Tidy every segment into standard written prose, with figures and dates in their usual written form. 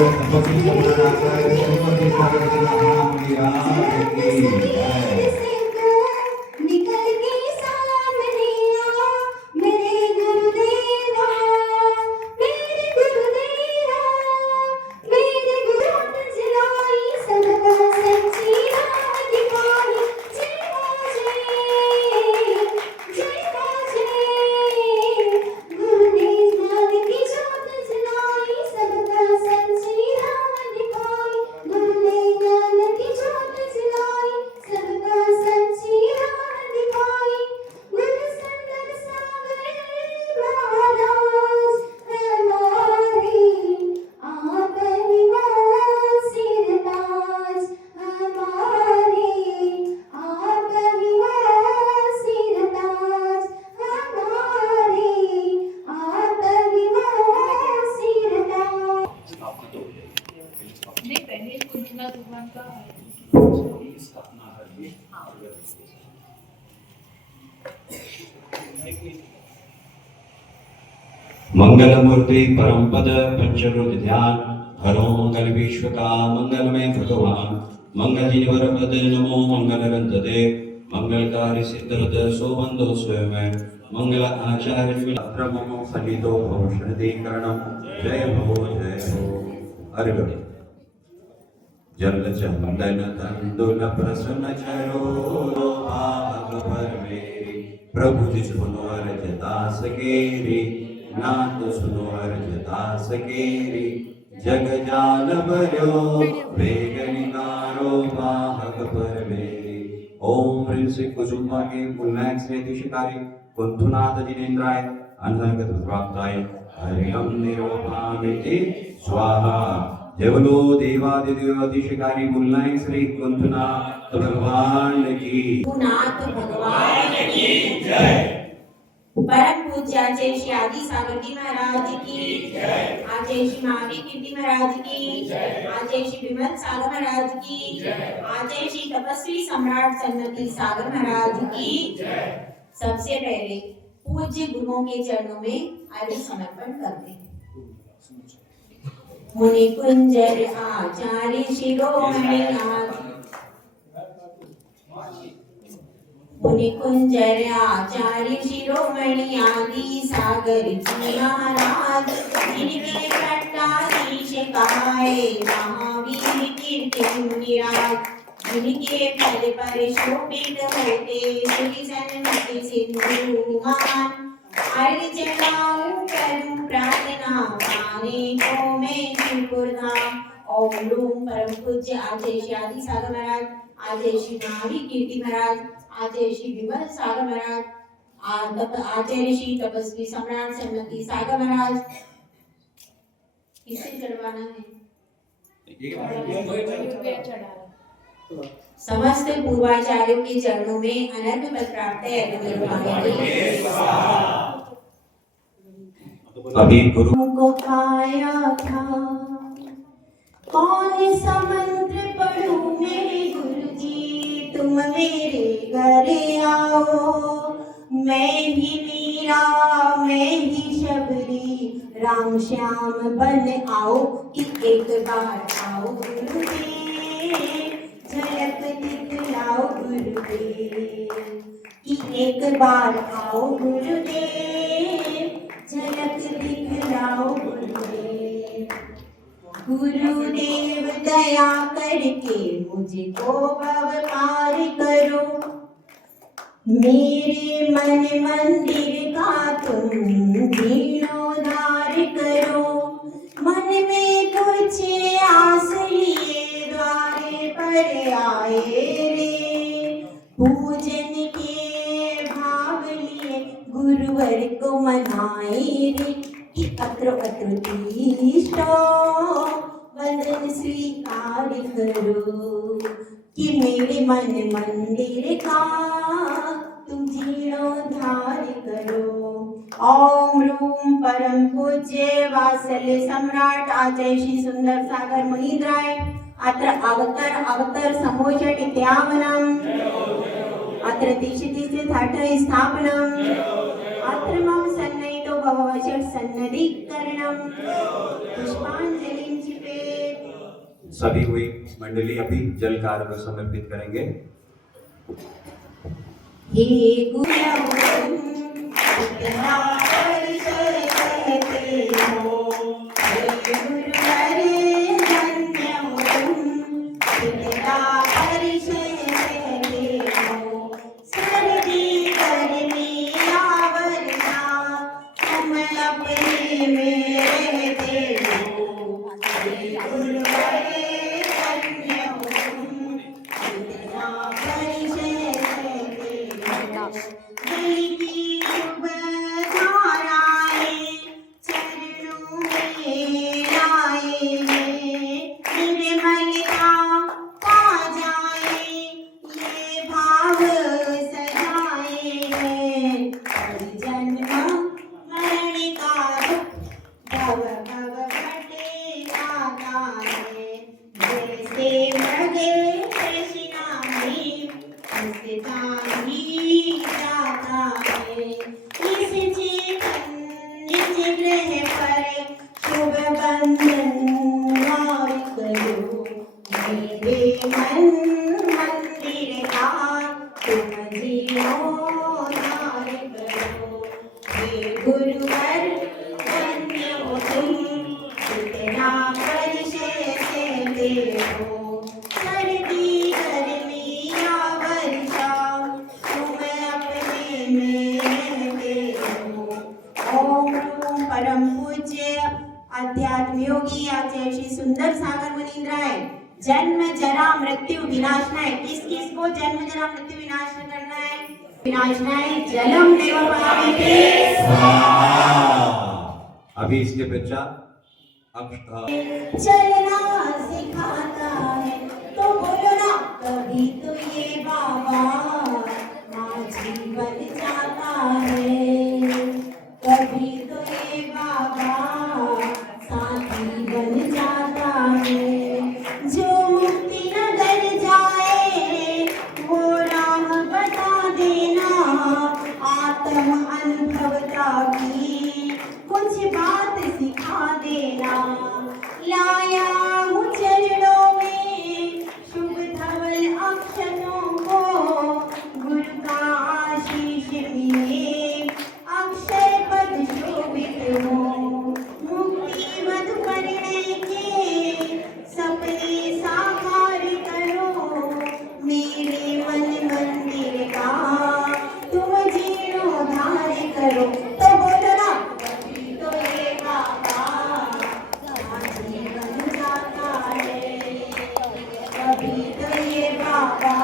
तपस्वी सम्राट श्रीमती पार्वती महारानी की जय। मंगलमूर्ति परम पद पंचरुद्र ध्यान हरो मंगल विश्व का मंगलमय भगवान मंगल जिनवर पद नमो मंगल रंतते मंगलकारी सिद्धरत सोबंधो स्वयं मंगल आचार्य ब्रह्मो सहितो भवश्रद्धि करणम जय हो अर्घ जल चंदन तंदुल प्रसन्न चरो भाग पर मेरी प्रभु जी सुनो अर्ज दास केरी नाथ सुनो अर्ज दास केरी जग जाल भर्यो वेगनिकारो वाहक पर मेरी ओम ह्रीं श्री कुसुम्बा के पुण्यक श्रेति शिकारी कुंथुनाथ जिनेन्द्राय अनर्गत प्राप्ताय हरिओम निरोपामिति स्वाहा जय बोलो देवादिदेवाधिशिकारी बुल्लाएं श्री कुंथुनाथ भगवान की कुंथुनाथ भगवान की जय। परम पूज्य आचार्य श्री आदि सागर जी महाराज की जय। आचार्य श्री महावीर कीर्ति महाराज की जय। आचार्य श्री विमल सागर महाराज की जय। आचार्य श्री तपस्वी सम्राट सन्मति सागर महाराज की जय। सबसे पहले पूज्य गुरुओं के चरणों में आदि समर्पण करते हैं। मुनि कुंजर आचार्य शिरोमणि मुनि कुंजर आचार्य शिरोमणि आदि सागर जी महाराज जिनके पट्टाधीश कहाए महावीर कीर्ति मुनिराज जिनके पद पर शोभित होते श्री सन्मति सिंधुमान अर्चनाओं करूं प्रार्थना पाने को मैं शुक्रधाम। ओम रूम परम पूज्य आचार्य श्री आदि सागर महाराज आचार्य श्री महावीर कीर्ति महाराज आचार्य श्री विमल सागर महाराज आचार्य श्री तपस्वी सम्राट सन्मति सागर महाराज किससे चढ़वाना है? समस्त पूर्वाचार्यों के चरणों में अनर्घ पद प्राप्त है। अभी गुरु को पाया था कौन सा मंत्र पढ़ूं मेरे गुरु जी तुम मेरे घर आओ मैं ही मीरा मैं ही शबरी राम श्याम बन आओ कि एक बार आओ गुरुदेव झलक दिखलाओ गुरुदेव कि एक बार आओ गुरुदेव झलक दिखलाओ गुरुदेव। गुरुदेव दया करके मुझको भव पार करो मेरे मन मंदिर का तुम जीर्णोद्धार करो मन में कुछ आस लिए द्वारे पर आए रे पूजन के भाव लिए गुरुवर को मनाए रे कि अत्र तीष्ठो वंदन स्वीकार करो कि मेरे मन मंदिर का तुम जीर्णोद्धार करो। ओम रूम परम पूज्य वात्सल्य सम्राट आचार्य श्री सुंदर सागर मुनीन्द्राय अत्र अवतर समोषट इत्यावनम अत्र तिष्ठति स्थापनम अत्र मम सन्निहितो भववशः सन्नधिकरणं पुष्पांजलिं क्षिपेत्। सभी हुई मंडली अभी जल कार्य को समर्पित करेंगे। हे गुरुवरं पितरा परिचय कहते हो, हे गुरुवर धन्यवरं पितरा परिचय कहते हो। सर्दी गर्मी या वर्षा तुम अपने में रहते हो, हे गुरुवर धन्यवरं पितरा परिचय कहते हो। जल की शुभ धाराएं चरणों में लाएंगे, निर्मलता पा जाए ये भाव सजाएंगे। हर जन्म मरण का दुख भव भव कटे जाता है, जैसे मृगे तृष्णा में उसका ही जाता है। इस चैतन्य ग्रह पर शुभ बंधन और करो, मेरे मन मंदिर का तुम जीर्णोद्धार करो। हे गुरुवर धन्य हो तुम, इतना परिचय देते हो। सर्दी गर्मी या वर्षा तुम अपने में रहते हो। ओम परम पूज्य अध्यात्म योगी आचार्य श्री सुंदर सागर मुनींद्राय जन्म जरा मृत्यु विनाशनाय। किस किस को जन्म जरा मृत्यु विनाश करना है? विनाशनाय जलम देव पावते। अभी इसके पश्चात चलना सिखाता है तो बोलो ना कभी तो ये बाबा माझी बन जाता है, कभी तो ये बाबा साथी बन जाता है। जो मुक्ति नगर जाए वो राह बता देना, आत्म अनुभवता की कुछ बात सिखा देना। लाया हूँ चरणों में शुभ धवल अक्षतों को, गुरु का आशीष मिले अक्षय पद शोभित हो। मुक्ति मधु परिणय के सपने साकार करो, मेरे मन मंदिर का तुम जीर्णोद्धार करो। तो बोलो ना कभी तो ये बाबा साथी बन जाता है, कभी तो ये बाबा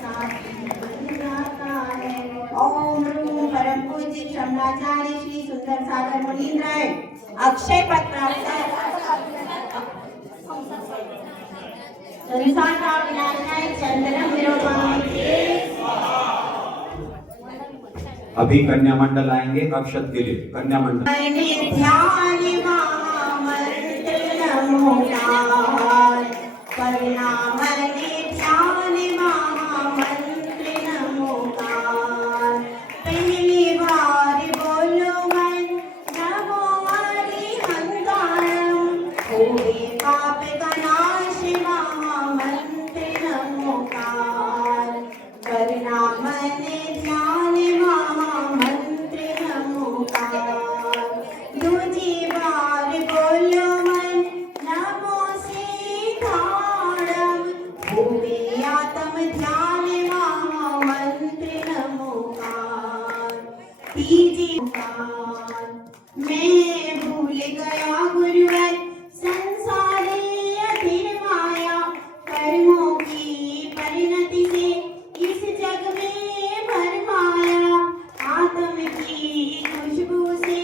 साथी बन जाता है। ओम परम पूज्य शमनाचार्य श्री सुंदर सागर मुनींद्राय अक्षय पद प्राप्त संसार का विनाशनाय चंद्रम निरूपमाते। अभी कन्या मंडल आएंगे अक्षत के लिए। कन्या मंडल मैंने ध्यान महामंत्र नमोकार करना, मैंने ध्यान महामंत्र नमोकार। पहली बार बोलो मैं नमो हरिहंकारम, पूरे पाप का नाश महामंत्र नमोकार करना। मैंने ध्यान महामंत्र नमोकार। दूजी बार बोलो मन नमो सीताराम, भूमि आत्म ध्यान महामंत्र नमोकार। तीजी बार मैं भूल गया गुरुवर संसारी अधीर माया, कर्मों की परिणति से इस जग में भरमाया। आत्म की खुशबू से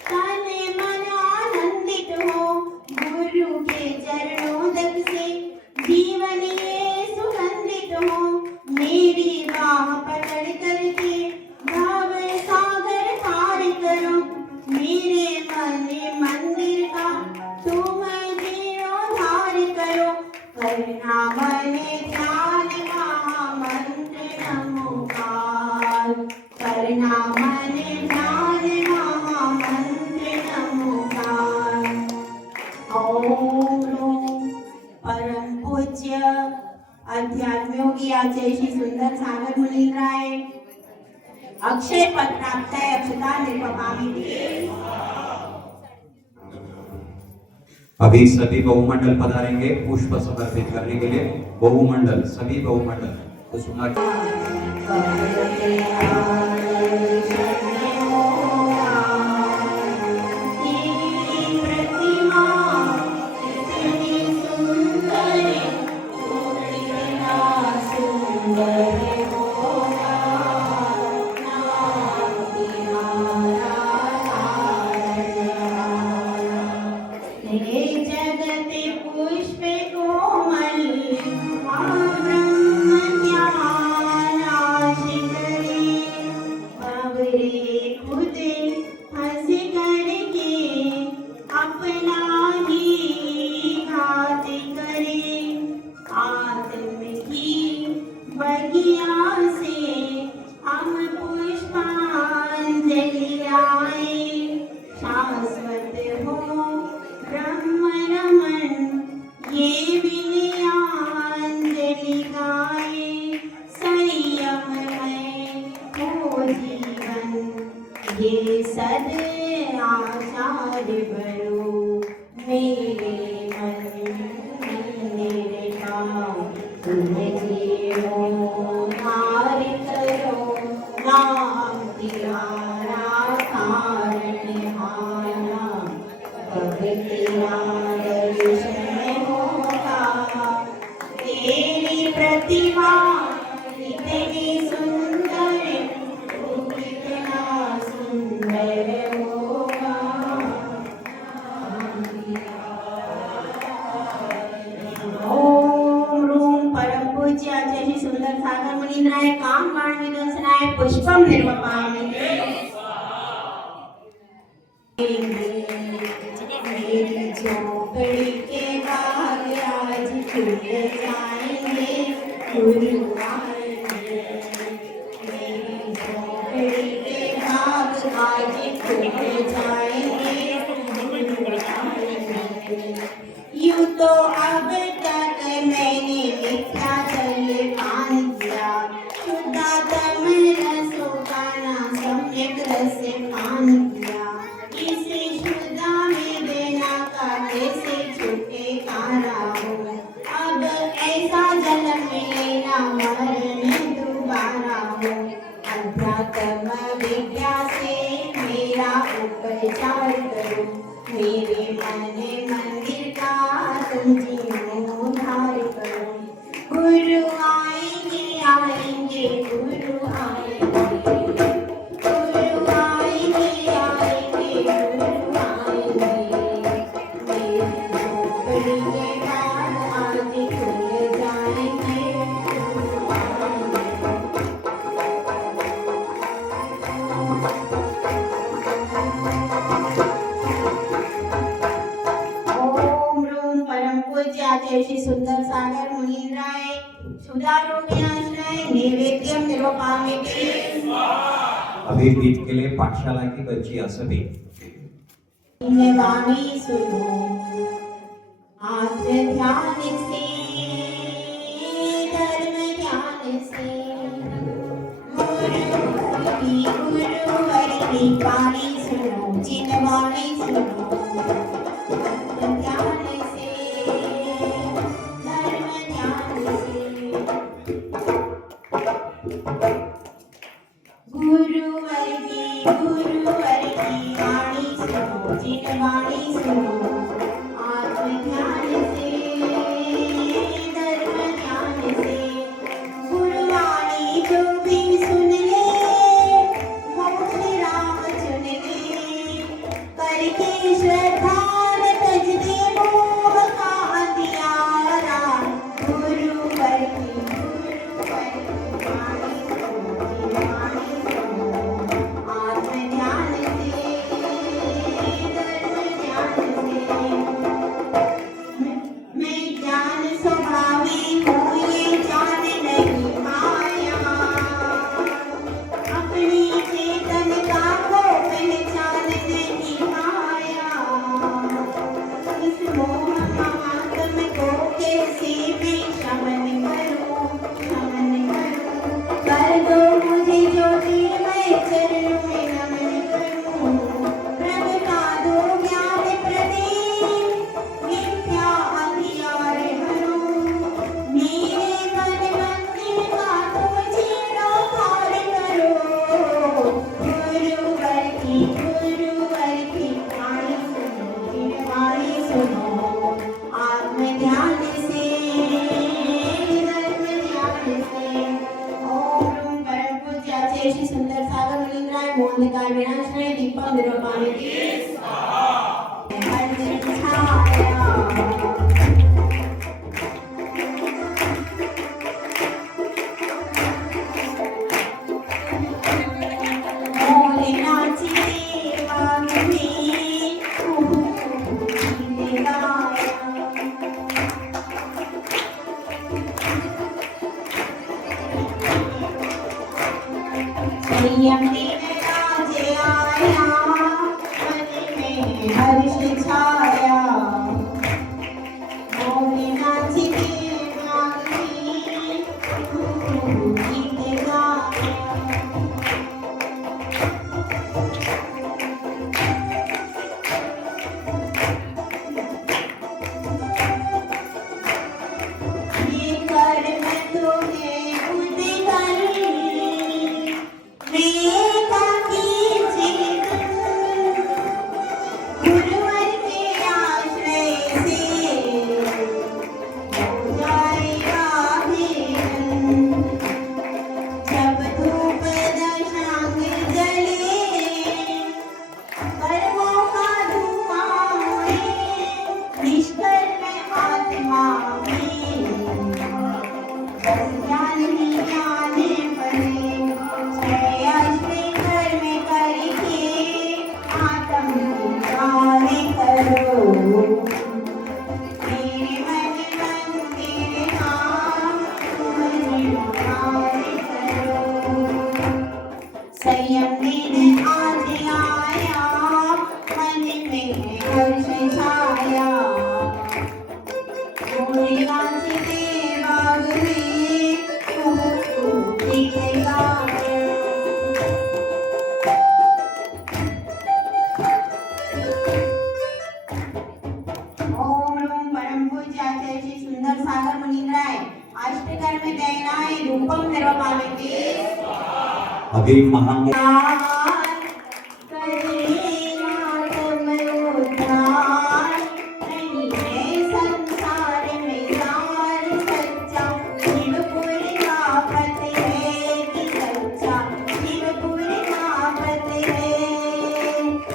तन मन आनंदित हो, गुरु के चरणोदक से जीवन ये सुगंधित हो। मेरी बाह पकड़ करके भव सागर पार करो, मेरे आचार्य श्री सुंदर सागर मुनींद्राय अक्षय पद प्राप्त है अक्षता निर्वपामी। अभी सभी बहुमंडल पधारेंगे पुष्प समर्पित करने के लिए। बहुमंडल, सभी बहुमंडल कुसुमा ये सद आचार्य बरो मेरे मन मेरे काम तुम जीवो नार करो नाम तिहारा कारण हारा कब तेरा दर्शन होगा तेरी प्रतिमा इतनी सुंदर कितना सुंदर होगा। ओम रूम परम पूज्य आचार्य श्री सुंदर सागर मुनींद्राय काम बाण विदंसनाय पुष्पम निर्वपामि। मेरी झोपड़ी के बाग आज खुल जाएंगे गुरु आएंगे। मेरी झोपड़ी के बाग आज खुल जाएंगे गुरु आएंगे। यूं तो अब तक मैंने मिथ्या जल पान किया शुद्धात्म रसों का ना सम्यक रस पान किया। इसे शुद्धा में देना का कैसे छुटकारा हो। अब ऐसा जल मिले ना मरण दोबारा हो। अध्यात्म विद्या से मेरा उपचार करो मेरे मन मंदिर का तुम जीर्णोद्धार करो। गुरु आएंगे आएंगे गुरु आएंगे गुरु आएंगे आएंगे गुरु आएंगे। मेरी झोपड़ी के बाग आज खुल जाएंगे गुरु आएंगे। ओम रूम परम पूज्य आचार्य श्री सुंदर सागर मुनींद्राय सुधारोग्याश्रय नैवेद्यम निर्वपामि। अभी गीत के लिए पाठशाला की बच्चियां सभी वाणी सुनो आत्म ध्यान से धर्म ज्ञान से गुरुवर की वाणी सुनो जिन वाणी सुनो आत्म ध्यान से धर्म ज्ञान से। गुरुवर की वाणी सुनो जिन वाणी सुनो आत्म ध्यान से धर्म ध्यान से। गुरुवाणी जो भी सुन ले मोक्ष राम चुन ले करके श्रद्धा तज दे मोह का अंधियारा। गुरुवर की वाणी सुनो जिन वाणी सुनो आत्म ध्यान से धर्म ध्यान से। मैं ज्ञान स्वभावी हूँ ये जान नहीं पाया अपनी चेतन का को पहचान नहीं पाया। हर्ष छाया मोरे नाची वागणे संयम दिन राजे आया मन में हर्ष छाया मोरे नाची वागणे गीत गाया ये कर्म तुम्हें उदित वेदा कीजिए गुरुवर के आश्रय से हो जाएगा भेदन जब धूप दशांग जले कर्मों का धुआं उड़े निष्कर्म आत्मा में बस ज्ञान ही ज्ञान बने कर्म करके आत्म कार्य करो मेरे मन मंदिर नाम तुम निर्माण करो संयम दिन आज आया मन में हर्ष छाया मोरे नाचते बाग में गीत गाया ओम रूम परम पूज्य आचार्य श्री सुंदर सागर मुनिंद्राय अष्टकर्म दैनाय रूपम निर्वपावते अभी महान संसार में सार सच्चा शिवपुर का पति है कि सच्चा शिवपुर का पति है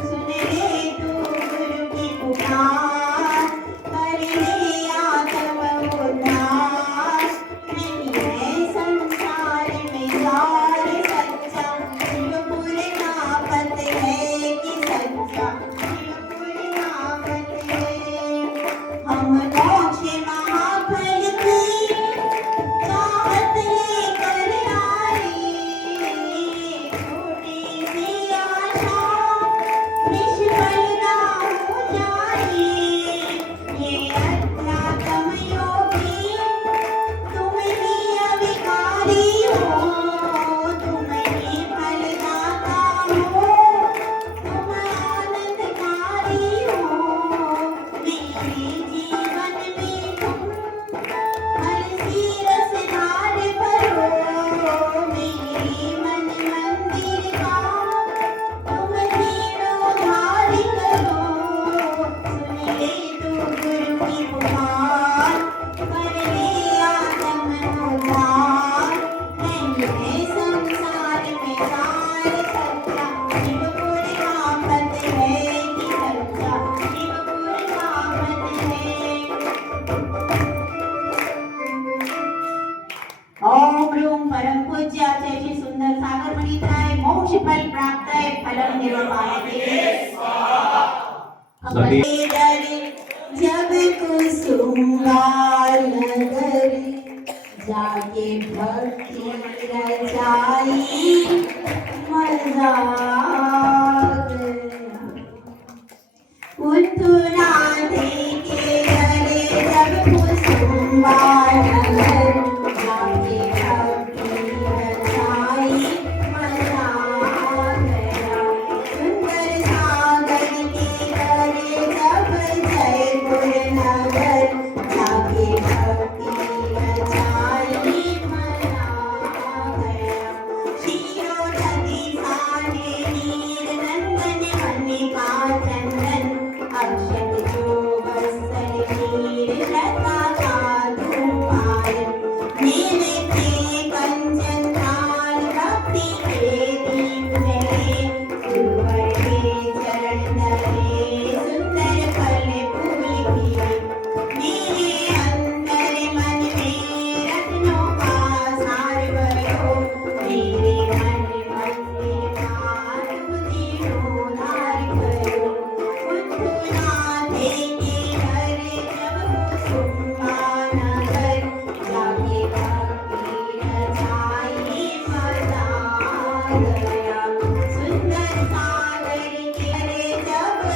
सुन ले तू गुरु की पुकार कर ले आत्म उद्धार नहीं है संसार में सार सच्चा शिवपुर का पति है कि सच्चा शिवपुर का पति है हम मोक्ष महाफल की चाहत लेकर आए छोटी सी आशा निष्फल ना हो जाए ये अध्यात्म योगी तुम ही अविकारी हो तुम ही फलदाता हो तुम आनंदकारी हो मेरे जीवन में तुम हंसी रसधार भरो मेरे मन मंदिर का तुम जीर्णोद्धार करो सुन ले तू गुरु की पुकार कर ले आत्म उद्धार नहीं है संसार में सार सच्चा शिवपुर का पति है कि सच्चा शिवपुर का पति है ओम रूम परम पूज्य आचार्य श्री सुंदर सागर मुनिंद्राय मोक्ष फल प्राप्त है फलम निर्वापते सभी जब कुसुमगाल नगर जाके भक्ति रचाई मजा उठुनाथे के घरे जब कुसुमगाल नगर जाके भक्ति रचाई मजा सुंदर सागर के घरे जब जयपुर नगर जाके भक्ति रचाई मजा शिरोधति साने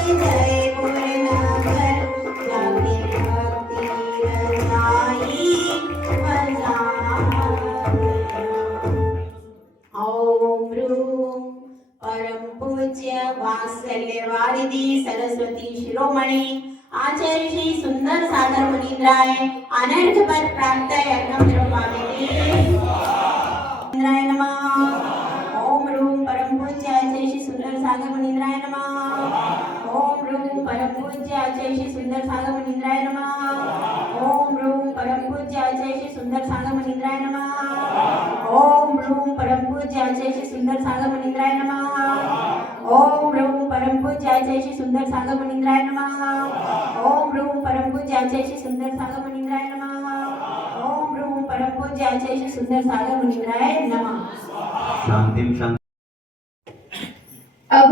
जय बोल नगर जाके भक्ति रचाई ओम रूम परम पूज्य वात्सल्य वारिधि सरस्वती शिरोमणि आचार्य श्री सुंदर सागर मुनींद्राय अनर्घ पद प्राप्त यज्ञम द्रव्यामिनी मुनींद्राय नमः। ओम रूम परम पूज्य आचार्य श्री सुंदर सागर मुनींद्राय नमः। ओम रूम परम पूज्य आचार्य श्री सुंदर सागर मुनींद्राय नमः। ओम रूम परम पूज्य आचार्य श्री सुंदर सागर मुनींद्राय नमः। ओम रूम परम पूज्य आचार्य श्री सुंदर सागर मुनींद्राय नमः। ओम रूम परम पूज्य आचार्य श्री सुंदर सागर मुनींद्राय नमः। ओम रूम परम पूज्य आचार्य श्री सुंदर सागर मुनींद्राय नमः। ओम रूम परम पूज्य आचार्य श्री सुंदर सागर मुनींद्राय नमः। शांतिम शांति। अब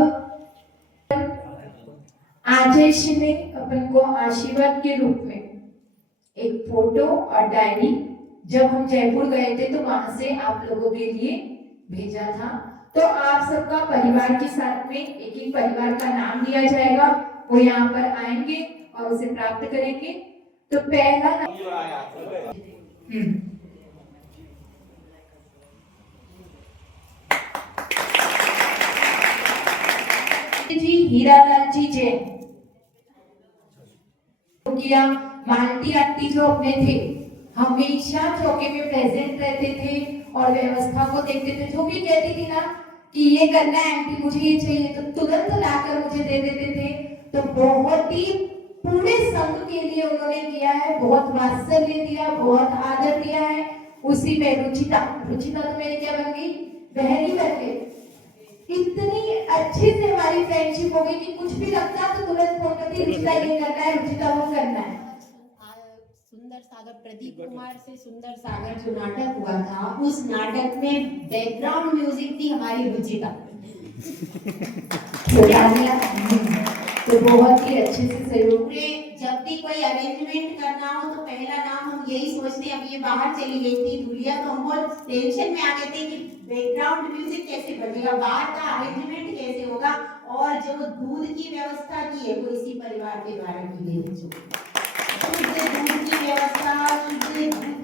आचार्य श्री ने अपन को आशीर्वाद के रूप में एक फोटो और डायरी जब हम जयपुर गए थे तो वहां से आप लोगों के लिए भेजा था। तो आप सबका परिवार के साथ में एक एक परिवार का नाम दिया जाएगा, वो यहाँ पर आएंगे और उसे प्राप्त करेंगे। तो पहला नाम जी हीरालाल जी जैन किया। मालती आंटी जो अपने थे हमेशा चौके में प्रेजेंट रहते थे और व्यवस्था को देखते थे। जो भी कहती थी ना कि ये करना है आंटी मुझे ये चाहिए तो तुरंत लाकर मुझे दे देते थे। तो बहुत ही पूरे संघ के लिए उन्होंने किया है, बहुत वात्सल्य दिया, बहुत आदर दिया है। उसी में रुचिता तो मेरी क्या बन गई, बहन ही बन गई। इतनी अच्छे से हमारी फ्रेंडशिप हो गई कि कुछ भी लगता तो तुरंत फोन करती, रुचिता ये करना है, रुचिता वो करना है। सुंदर सागर प्रदीप कुमार से सुंदर सागर जो नाटक हुआ था, उस नाटक में बैकग्राउंड म्यूजिक थी हमारी रुचिता। तो बहुत ही अच्छे से सहयोग। जब भी कोई अरेंजमेंट करना हो तो पहला नाम हम यही सोचते हैं। अब ये बाहर चली गई थी धुलिया, तो हम बहुत टेंशन में आ गए थे कि बैकग्राउंड म्यूजिक कैसे बजेगा, बाहर का अरेंजमेंट कैसे होगा। और जो दूध की व्यवस्था की है वो इसी परिवार के द्वारा की गई है। दूध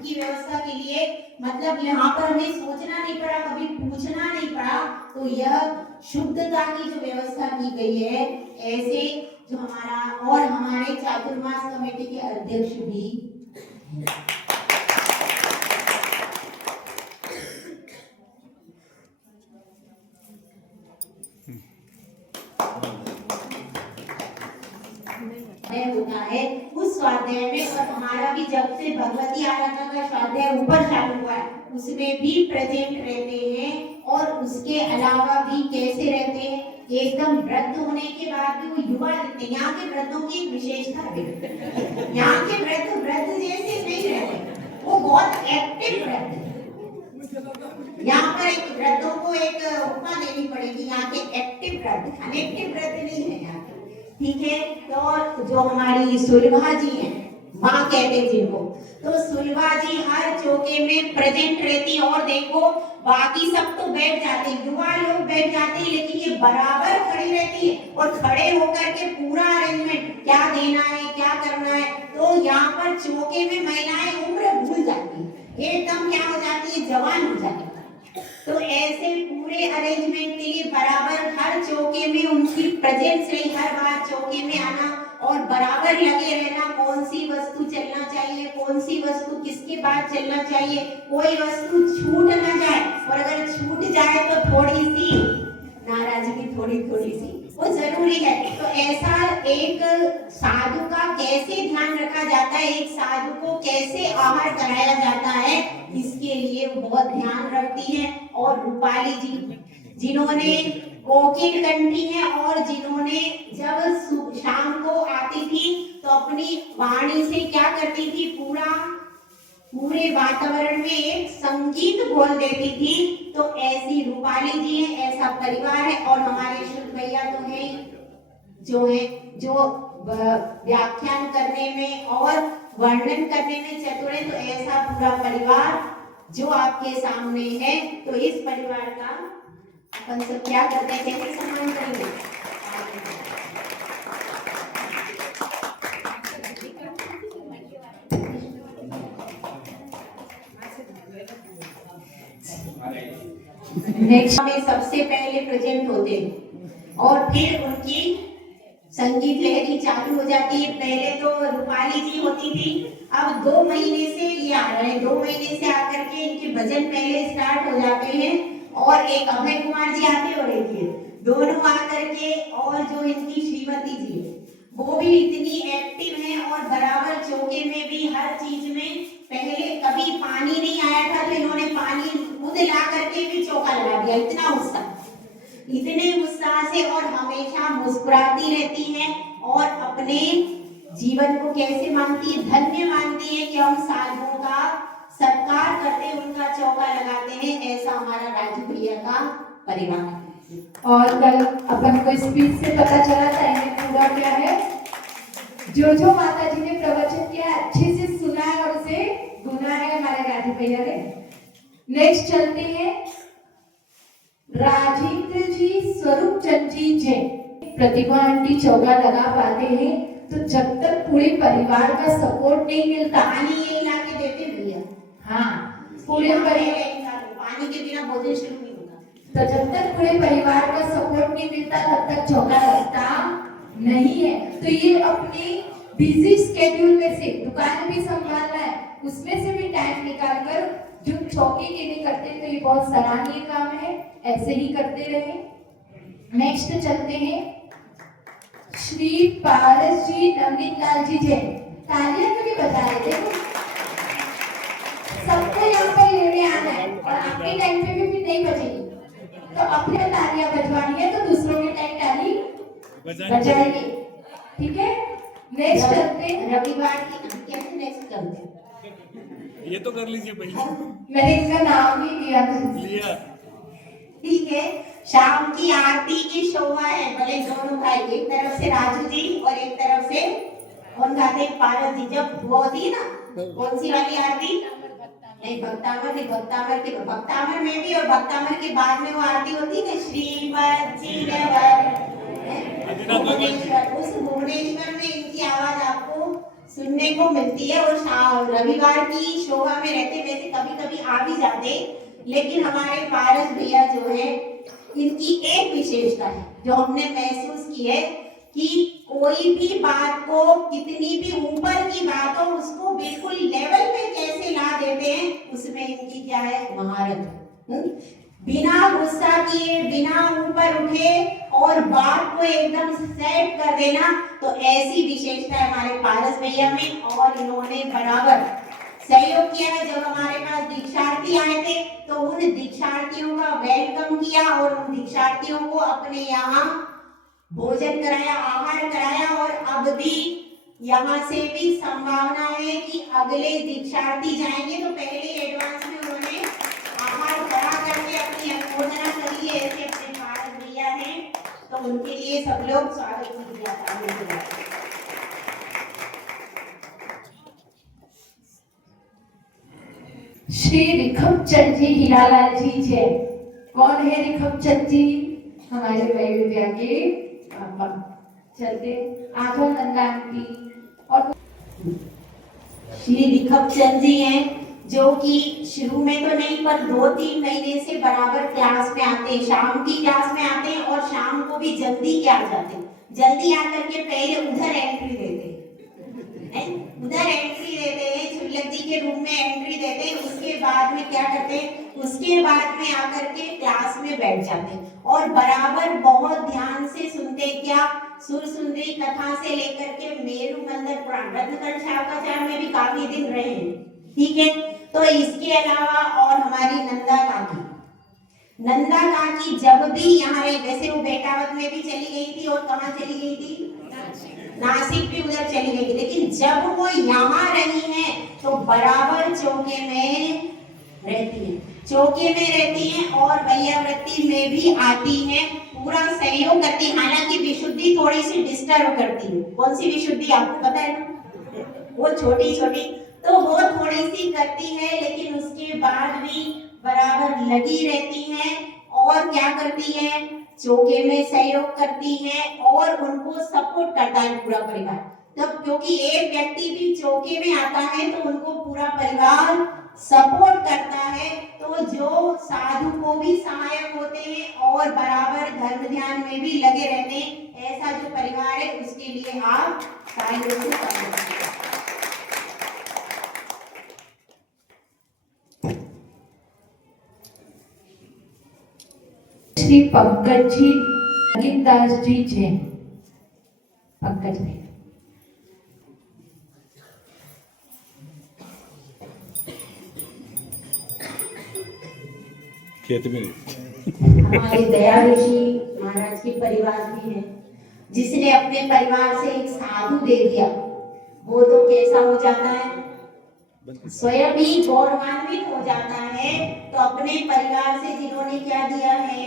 की व्यवस्था के लिए मतलब यहाँ पर हमें सोचना नहीं पड़ा, कभी पूछना नहीं पड़ा। तो यह शुद्धता की जो व्यवस्था की गई है, ऐसे जो हमारा और हमारे चातुर्मास कमेटी के अध्यक्ष भी होता है उस स्वाध्याय में। और हमारा भी जब से भगवती आराधना का स्वाध्याय ऊपर चालू हुआ है उसमें भी प्रेजेंट रहते हैं। और उसके अलावा भी कैसे रहते हैं, एकदम वृद्ध होने के बाद भी वो युवा रहते हैं। यहाँ के वृद्धों की एक विशेषता है, यहाँ के वृद्ध जैसे नहीं रहते, वो बहुत एक्टिव रहते हैं। यहाँ पर एक वृद्धों को एक उपमा देनी पड़ेगी, यहाँ के एक्टिव वृद्ध, अनएक्टिव वृद्ध नहीं है यहाँ के। ठीक है, तो जो हमारी सुलभा जी हैं, माँ कहते जिनको, तो सुलभा जी हर चौके में प्रेजेंट रहती। और देखो बाकी सब तो बैठ जाते हैं, युवा लोग बैठ जाते हैं, लेकिन ये बराबर खड़ी रहती है और खड़े होकर के पूरा अरेंजमेंट क्या देना है, क्या करना है। तो यहाँ पर चौके में महिलाएं उम्र भूल जाती है, एकदम क्या हो जाती है, जवान हो जाती है। तो ऐसे पूरे अरेंजमेंट के लिए बराबर हर चौके में उनकी प्रेजेंस रही, हर बार चौके में आना और बराबर लगे रहना, कौन सी वस्तु चलना चाहिए, कौन सी वस्तु किसके बाद चलना चाहिए, कोई वस्तु छूट ना जाए। और अगर छूट जाए तो थोड़ी सी नाराजगी, थोड़ी सी वो जरूरी है। तो ऐसा एक साधु का कैसे ध्यान रखा जाता है, एक साधु को कैसे आहार कराया जाता है, इसके लिए वो बहुत ध्यान रखती है। और रूपाली जी जिन्होंने कोकिल कंठी है और जिन्होंने जब शाम को आती थी तो अपनी वाणी से क्या करती थी, पूरे वातावरण में एक संगीत बोल देती थी। तो ऐसी रूपाली जी है, ऐसा परिवार है। और हमारे शुद्ध भैया तो है जो व्याख्यान करने में और वर्णन करने में चतुर है। तो ऐसा पूरा परिवार जो आपके सामने है, तो इस परिवार का अपन सब क्या करते हैं, कैसे सम्मान करेंगे। नेक्स्ट में सबसे पहले प्रेजेंट होते हैं और फिर उनकी संगीत लहरी चालू हो जाती है। पहले तो रूपाली जी होती थी, अब 2 महीने से ये आ रहे हैं, 2 महीने से आकर के इनके भजन पहले स्टार्ट हो जाते हैं और एक अभय कुमार जी आते और एक ये दोनों आकर के, और जो इनकी श्रीमती जी है वो भी इतनी एक्टिव है और बराबर चौके में भी हर चीज में, पहले कभी पानी नहीं आया था तो इन्होंने पानी खुद ला करके भी चौका लगा दिया। इतने उत्साह से और हमेशा मुस्कुराती रहती हैं और अपने जीवन को कैसे मानती है, धन्य मानती है कि हम साधुओं का सत्कार करते, उनका चौका लगाते हैं। ऐसा हमारा राजू भैया का परिवार है। और कल अपन को स्पीच से पता चला था इन्हें पूरा क्या है, जो माता जी ने प्रवचन किया अच्छे से सुना है और उसे गुना है हमारे राजू भैया ने। नेक्स्ट चलते हैं राजेंद्र जी स्वरूप चंद जी जैन। प्रतिभा आंटी चौका लगा पाते हैं तो जब तक पूरे परिवार का सपोर्ट नहीं मिलता, पानी ये ला के देते भैया, हाँ पूरे परिवार, पानी के बिना भोजन शुरू नहीं होता। तो जब तक पूरे परिवार का सपोर्ट नहीं मिलता तब तक चौका लगता नहीं है। तो ये अपनी बिजी स्केड्यूल में से दुकान भी संभालना है, उसमें से भी टाइम निकालकर जो चौकी के लिए करते हैं, तो ये बहुत सराहनीय काम है, ऐसे ही करते रहे। नेक्स्ट चलते हैं श्री पारस जी नवीन लाल जी जैन। तालियां तो भी बजा रहे थे, सबको यहाँ पर लेने आना है और आपके टाइम पे भी नहीं बजेगी, तो अपने तालियां बजवानी है तो दूसरों के टाइम ताली बजाइए, ठीक है। नेक्स्ट चलते हैं रविवार की कैसे नेक्स्ट चलते हैं, ये तो कर लीजिए पहले। मैंने इनका नाम ही लिया। ठीक है। शाम की आरती की शोभा है, भले दोनों भाई, एक तरफ से राजू जी और एक तरफ से कौन गाते हैं, पारस जी। जब वो थी ना, कौन सी वाली आरती, नहीं भक्तामर नहीं, भक्तामर में भी और भक्तामर के बाद में वो आरती होती है श्रीमद भुवनेश्वर। उस भुवनेश्वर में इनकी आवाज आपको सुनने को मिलती है और रविवार की शोभा में रहते, वैसे कभी कभी आ भी जाते, लेकिन हमारे पारस भैया जो है इनकी एक विशेषता है जो हमने महसूस की है कि कोई भी बात को, कितनी भी ऊपर की बात हो, उसको बिल्कुल लेवल पे कैसे ला देते हैं, उसमें इनकी क्या है, महारत है। बिना गुस्सा किए, बिना ऊपर उठे और बात को एकदम सेट कर देना, तो ऐसी विशेषता है हमारे पारस भैया में। और इन्होंने बराबर सहयोग किया है। जब हमारे पास दीक्षार्थी आए थे तो उन दीक्षार्थियों का वेलकम किया और उन दीक्षार्थियों को अपने यहाँ भोजन कराया, आहार कराया, और अब भी यहाँ से भी संभावना है कि अगले दीक्षार्थी जाएंगे तो पहले एडवांस में उन्होंने आहार करा करके अपनी अनुमोदना करी है। ऐसे अपने पारस भैया हैं, तो उनके लिए सब लोग स्वागत कीजिए। श्री रिखमचंद जी हीरालाल जी जैन। कौन है रिखमचंद जी? हमारे भाई विद्या के पापा। चलते आजो नंदा आंटी और श्री रिखमचंद जी हैं जो कि शुरू में तो नहीं पर 2-3 महीने से बराबर क्लास में आते हैं, शाम की क्लास में आते हैं और शाम को भी जल्दी के आ जाते हैं। जल्दी आकर के पहले उधर एंट्री देते हैं, उधर एंट्री देते हैं, शुक्लक जी के रूम में एंट्री देते हैं। उसके बाद में क्या करते हैं, उसके बाद में आकर के क्लास में बैठ जाते हैं और बराबर बहुत ध्यान से सुनते। क्या सुर सुंदरी कथा से लेकर के मेरु मंदिर पुराण रत्नकंठ शाखाचार में भी काफी दिन रहे हैं, ठीक है। तो इसके अलावा और हमारी नंदा काकी जब भी यहाँ रही, वैसे वो बेटावत में भी चली गई थी और कहाँ चली गई थी, नासिक भी उधर चली गई थी, लेकिन जब वो यहाँ रही हैं तो बराबर चौके में रहती हैं और वैयावृत्ति में भी आती हैं, पूरा सहयोग करती है। हालांकि विशुद्धि थोड़ी सी डिस्टर्ब करती है। कौन सी विशुद्धि आपको पता है ना, वो छोटी तो वो थोड़ी सी करती है, लेकिन उसके बाद भी बराबर लगी रहती हैं और क्या करती है, चौके में सहयोग करती है और उनको सपोर्ट करता है पूरा परिवार। तब क्योंकि एक व्यक्ति भी चौके में आता है तो उनको पूरा परिवार सपोर्ट करता है, तो जो साधु को भी सहायक होते हैं और बराबर धर्म ध्यान में भी लगे रहते हैं, ऐसा जो परिवार है उसके लिए आप सारे लोगों को सपोर्ट करें। श्री पंकज जी नगिनदास जी जैन। पंकज भाई खेत में हमारे दयालु जी महाराज के परिवार भी है, जिसने अपने परिवार से एक साधु दे दिया, वो तो कैसा हो जाता है, स्वयं ही गौरवान्वित हो जाता है। तो अपने परिवार से जिन्होंने क्या दिया है,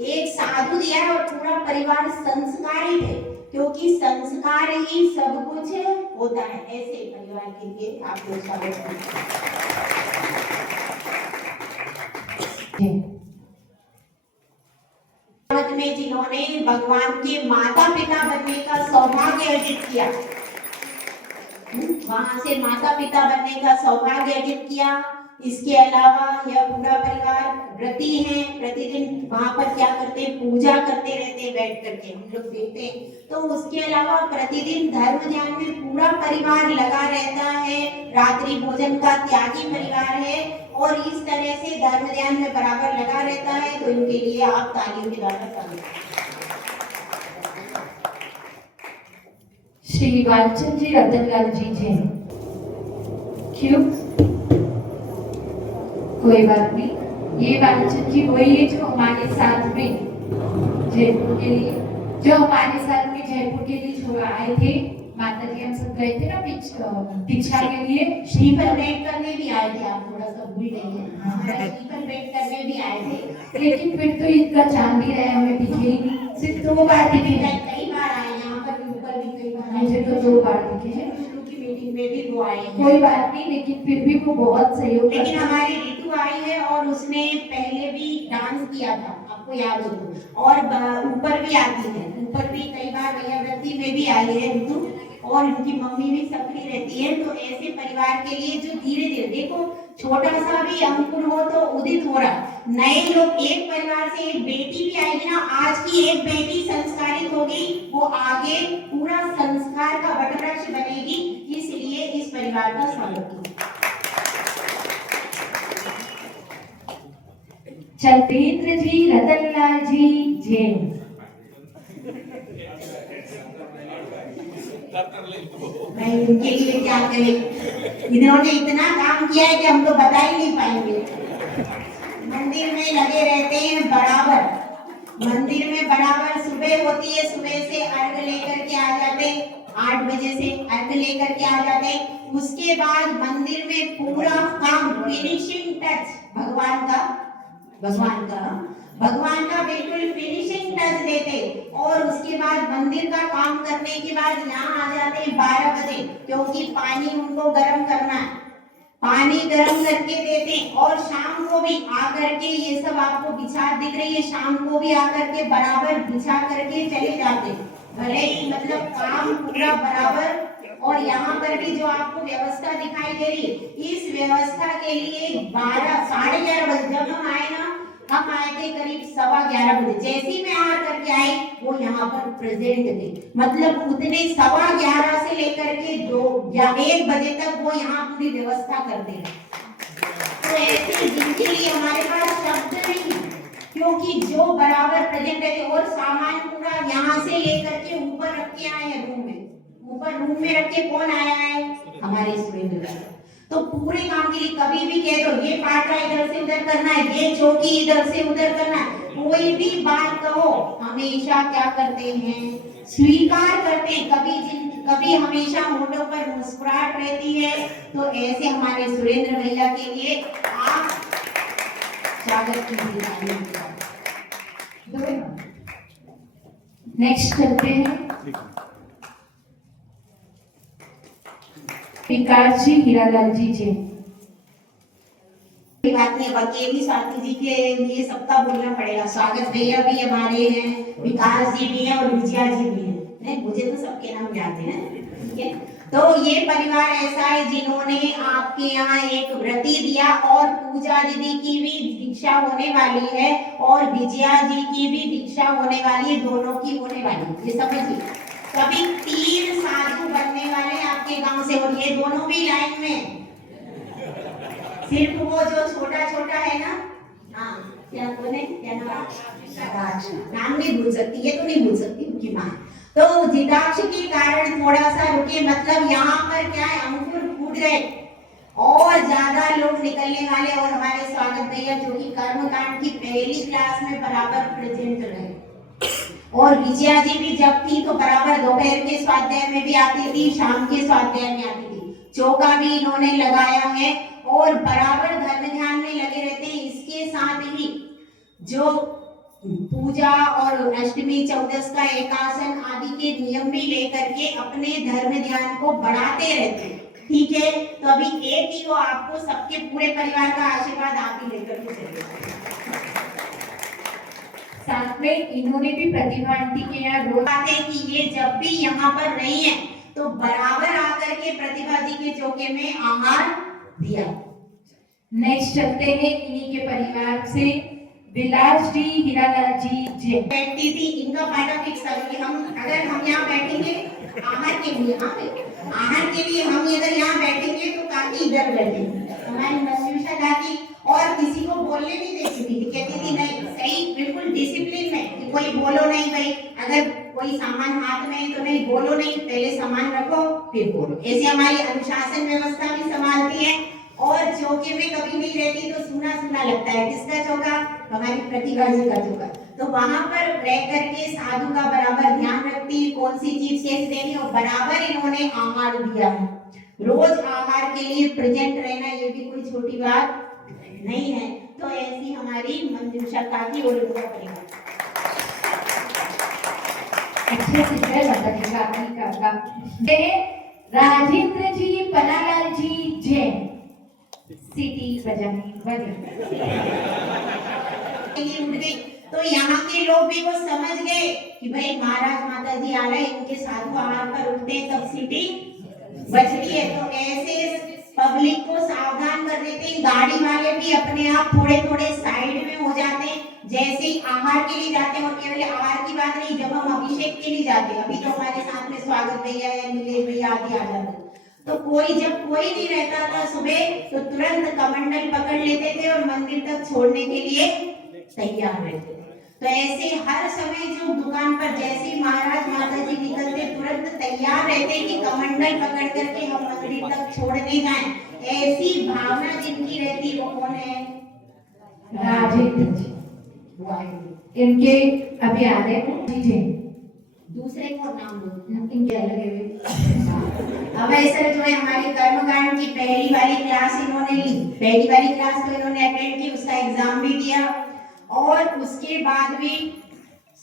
एक साधु दिया है, और पूरा परिवार संस्कारित है, क्योंकि संस्कार ही सब कुछ होता है। ऐसे परिवार के लिए आपको स्वागत में जिन्होंने भगवान के माता पिता बनने का सौभाग्य अर्जित किया, वहां से माता पिता बनने का सौभाग्य अर्जित किया। इसके अलावा यह पूरा परिवार व्रती हैं, प्रतिदिन वहां पर क्या करते हैं, पूजा करते रहते हैं बैठ करके, हम लोग देखते हैं। तो उसके अलावा प्रतिदिन धर्म ध्यान में पूरा परिवार लगा रहता है, रात्रि भोजन का त्यागी परिवार है, और इस तरह से धर्म ध्यान में बराबर लगा रहता है। तो इनके लिए आप तालियों के द्वारा स्वागत। श्री वालचंद जी रतनलाल जी जैन। क्यों? कोई बात नहीं, ये वालचंद जी वही है जो हमारे साथ में जयपुर के लिए, जयपुर के लिए जो आए थे। माता जी हम सब गए थे ना दीक्षा के लिए, श्रीफल भेंट करने भी आए थे, आप थोड़ा सा भूल गए हैं, श्रीफल भेंट करने भी आए थे, लेकिन फिर तो इनका चांद ही रहे, हमें दिखे ही नहीं, सिर्फ 2 बार दिखे हैं। कई बार आए, यहाँ पर भी ऊपर भी कई बार आए, मुझे तो 2 बार दिखे हैं। की मीटिंग में भी वो आए हैं। कोई बात नहीं, लेकिन फिर भी वो बहुत सहयोग लेकिन करते हैं। हमारी ऋतु आई है और उसने पहले भी डांस किया था, आपको याद हो तो, और ऊपर भी आती है, ऊपर भी कई बार भैया व्रती में भी आई है ऋतु, और इनकी मम्मी भी सक्रिय रहती है। तो ऐसे परिवार के लिए जो धीरे धीरे देखो, छोटा सा भी अंकुर हो तो उदित हो रहा, नए लोग, एक परिवार से एक बेटी भी आएगी ना, आज की एक बेटी संस्कारित होगी, वो आगे पूरा संस्कार का वटवृक्ष बनेगी। इसलिए इस परिवार का स्वागत कीजिए। चलतेंद्र जी रतनलाल जी जैन। मैं इनके लिए क्या करें, इन्होंने इतना काम किया है कि हम तो बता ही नहीं पाएंगे। मंदिर में लगे रहते हैं बराबर, मंदिर में बराबर सुबह होती है, सुबह से अर्घ लेकर के आ जाते हैं, 8 बजे से अर्घ लेकर के आ जाते हैं। उसके बाद मंदिर में पूरा काम फिनिशिंग टच भगवान का बिल्कुल फिनिशिंग टच देते, और उसके बाद मंदिर का काम करने के बाद यहाँ आ जाते हैं 12 बजे, क्योंकि पानी उनको गर्म करना है, पानी गर्म करके देते हैं। और शाम को भी आकर के, ये सब आपको बिछा दिख रही है, शाम को भी आकर के बराबर बिछा करके चले जाते, भले ही मतलब काम पूरा बराबर। और यहाँ पर भी जो आपको व्यवस्था दिखाई दे रही, इस व्यवस्था के लिए 12 साढ़े 11 बजे जब हम आए ना, हम आए थे करीब 11:15 बजे, जैसे ही मैं आ करके आई वो यहाँ पर प्रेजेंट थे, मतलब उतने 11:15 से लेकर के 2 या 1 बजे तक वो यहाँ पूरी व्यवस्था करते हैं। तो ऐसे जिनके लिए हमारे पास शब्द नहीं, क्योंकि जो बराबर प्रेजेंट रहते, और सामान पूरा यहाँ से लेकर के ऊपर रख के आए हैं रूम में, ऊपर रूम में रख के कौन आया है, हमारे सुरेंद्र। तो पूरे काम के लिए कभी भी कह दो ये पार्ट इधर से उधर करना है, ये चौकी इधर से उधर करना है, कोई भी बात कहो, हमेशा क्या करते हैं, स्वीकार करते हैं। कभी हमेशा होठों पर मुस्कुराहट रहती है। तो ऐसे हमारे सुरेंद्र भैया के लिए आप स्वागत कीजिए। नेक्स्ट करते हैं विकास जी हीरालाल जी जैन। बात नहीं, अकेली साथी जी के लिए सबका बोलना पड़ेगा। स्वागत भैया भी हमारे हैं, विकास जी भी हैं और विजया जी भी हैं। नहीं, मुझे तो सबके नाम याद है, ठीक है। तो ये परिवार ऐसा है जिन्होंने आपके यहाँ एक व्रती दिया, और पूजा दीदी की भी दीक्षा होने वाली है, और विजया जी की भी दीक्षा होने वाली है, दोनों की होने वाली है, ये समझिए। कभी 3 साधु बनने वाले आपके गांव से, और ये दोनों भी लाइन में। सिर्फ वो जो छोटा छोटा है ना, हाँ क्या बोले, क्या नाम, नाम नहीं भूल सकती, ये तो नहीं भूल सकती उनकी माँ। तो जिदाक्ष के कारण थोड़ा सा रुके, मतलब यहाँ पर क्या है, अंकुर फूट गए और ज्यादा लोग निकलने वाले। और हमारे स्वागत भैया जो कि कर्मकांड की पहली क्लास में बराबर प्रेजेंट रहे, और विजया जी भी जब थी तो बराबर दोपहर के स्वाध्याय में भी आती थी, शाम के स्वाध्याय में आती थी। चौका भी इन्होंने लगाया है और बराबर धर्म ध्यान में लगे रहते हैं। इसके साथ ही जो पूजा और अष्टमी चौदस का एकासन आदि के नियम भी लेकर के अपने धर्म ध्यान को बढ़ाते रहते हैं, ठीक है। तो अभी एक ही को आपको सबके पूरे परिवार का आशीर्वाद आप ही लेकर के चलिए। साथ में इन्होंने भी प्रतिभा आंटी के यहाँ रोज बात है कि ये जब भी यहाँ पर रही है तो बराबर आकर के प्रतिभा जी के चौके में आहार दिया। नेक्स्ट चलते हैं इन्हीं के परिवार से विलास जी, हीरालाल जी जैन। बैठती थी, इनका फायदा फिक्स था कि हम यहाँ बैठेंगे आहार के लिए, आहार के लिए हम अगर यहाँ बैठेंगे तो काकी इधर बैठेंगे। हमारी मंजूषा दादी और किसी को बोलने नहीं देती थी, कहती थी नहीं, सही बिल्कुल डिसिप्लिन में कि कोई बोलो नहीं भाई, अगर कोई सामान हाथ में है तो नहीं बोलो, नहीं पहले सामान रखो फिर बोलो। ऐसे हमारी अनुशासन व्यवस्था भी संभालती है। और चौके में कभी नहीं रहती तो सुना सुना लगता है। किसका चौका, हमारी प्रतिभा जी का चौका। तो वहां पर रह करके साधु का बराबर ध्यान रखती, कौन सी चीज कैसे देनी, और बराबर इन्होंने आहार दिया है। रोज आहार के लिए प्रेजेंट रहना ये भी कोई छोटी बात नहीं है। तो ऐसी हमारी मंजूषा काकी और उनका परिवार। अच्छे से जय माता दी काकी काका। राजेंद्र जी, पन्नालाल जी जैन। सिटी बजानी बजा उठ गई। तो यहाँ के लोग भी वो समझ गए कि भाई महाराज माता जी आ रहे, इनके साधु आहार पर उठते हैं तब सिटी बच रही है। तो ऐसे पब्लिक को सावधान कर देते हैं। गाड़ी वाले भी अपने आप थोड़े थोड़े साइड में हो जाते हैं जैसे ही आहार के लिए जाते हैं। और केवल आहार की बात नहीं, जब हम अभिषेक के लिए जाते हैं, अभी तो हमारे साथ में स्वागत भैया या नीलेश भैया आदि आ जाते हैं, तो जब कोई नहीं रहता था सुबह तो तुरंत कमंडल पकड़ लेते थे और मंदिर तक छोड़ने के लिए तैयार रहते थे। तो ऐसे हर समय जो दुकान पर जैसे महाराज माता जी निकलते तुरंत तैयार रहते कि कमंडल पकड़ करके हम मंदिर तक छोड़ने जाएं। ऐसी भावना जिनकी रहती वो कौन है, राजेंद्र जी। इनके अभी आ रहे हैं जी। दूसरे को नाम दो, इनके अलग है। अब ऐसा जो है हमारी कर्मकांड की पहली वाली क्लास इन्होंने ली, पहली वाली क्लास तो इन्होंने अटेंड की, उसका एग्जाम भी दिया और उसके बाद भी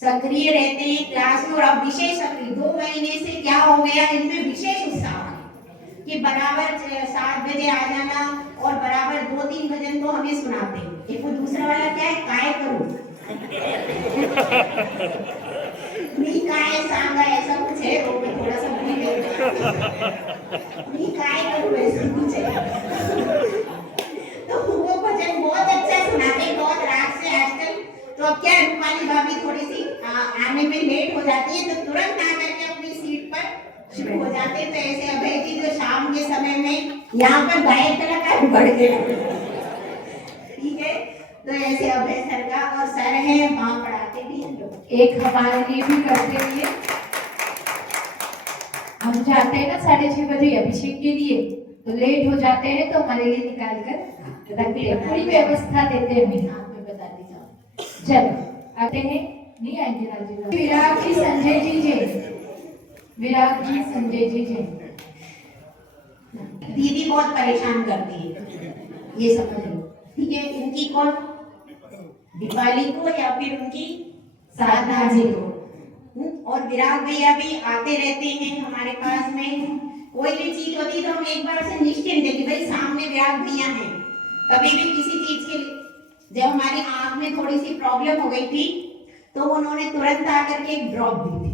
सक्रिय रहते हैं क्लास में। और अब विशेष सक्रिय 2 महीने से क्या हो गया, इनमें विशेष उत्साह कि बराबर 7 बजे आ जाना और बराबर 2-3 भजन तो हमें सुनाते हैं। एक वो दूसरा वाला क्या है, काय करूं मी काय सांगा, ऐसा कुछ है, वो मैं थोड़ा सा भूल गई, मी काय करूं ऐसा कुछ है। तो वो भजन बहुत अच्छा सुनाते, बहुत राग से आजकल। तो अब क्या रूपाली भाभी थोड़ी सी आने में लेट हो जाती है तो तुरंत आकर के अपनी सीट पर शुरू हो जाते। तो ऐसे अभय जी जो शाम के समय में यहाँ पर गायक कलाकार बढ़ गए, ठीक है। तो ऐसे अभय सर का, और सर है वहाँ पढ़ाते भी हैं लोग, एक हमारे लिए भी करते हुए हम जाते हैं ना 6:30 बजे अभिषेक के लिए, तो लेट हो जाते हैं तो हमारे लिए निकाल कर रखते हैं, पूरी व्यवस्था देते हैं। आपको बताती जाऊँ। चलो आते हैं, नहीं आएंगे राजेंद्र। विराग जी, संजय जी जैन। विराग जी, संजय जी जैन। दीदी बहुत परेशान करती है, ये समझ लो, ठीक है। इनकी कौन, दिवाली को या फिर उनकी साधना जी को। और विराग भैया भी आते रहते हैं हमारे पास में। कोई भी चीज होती तो हम एक बार से निश्चिंत है कि भाई सामने विराग भैया हैं। कभी भी किसी चीज के लिए, जब हमारी आंख में थोड़ी सी प्रॉब्लम हो गई थी तो उन्होंने तुरंत आकर के एक ड्रॉप दी थी,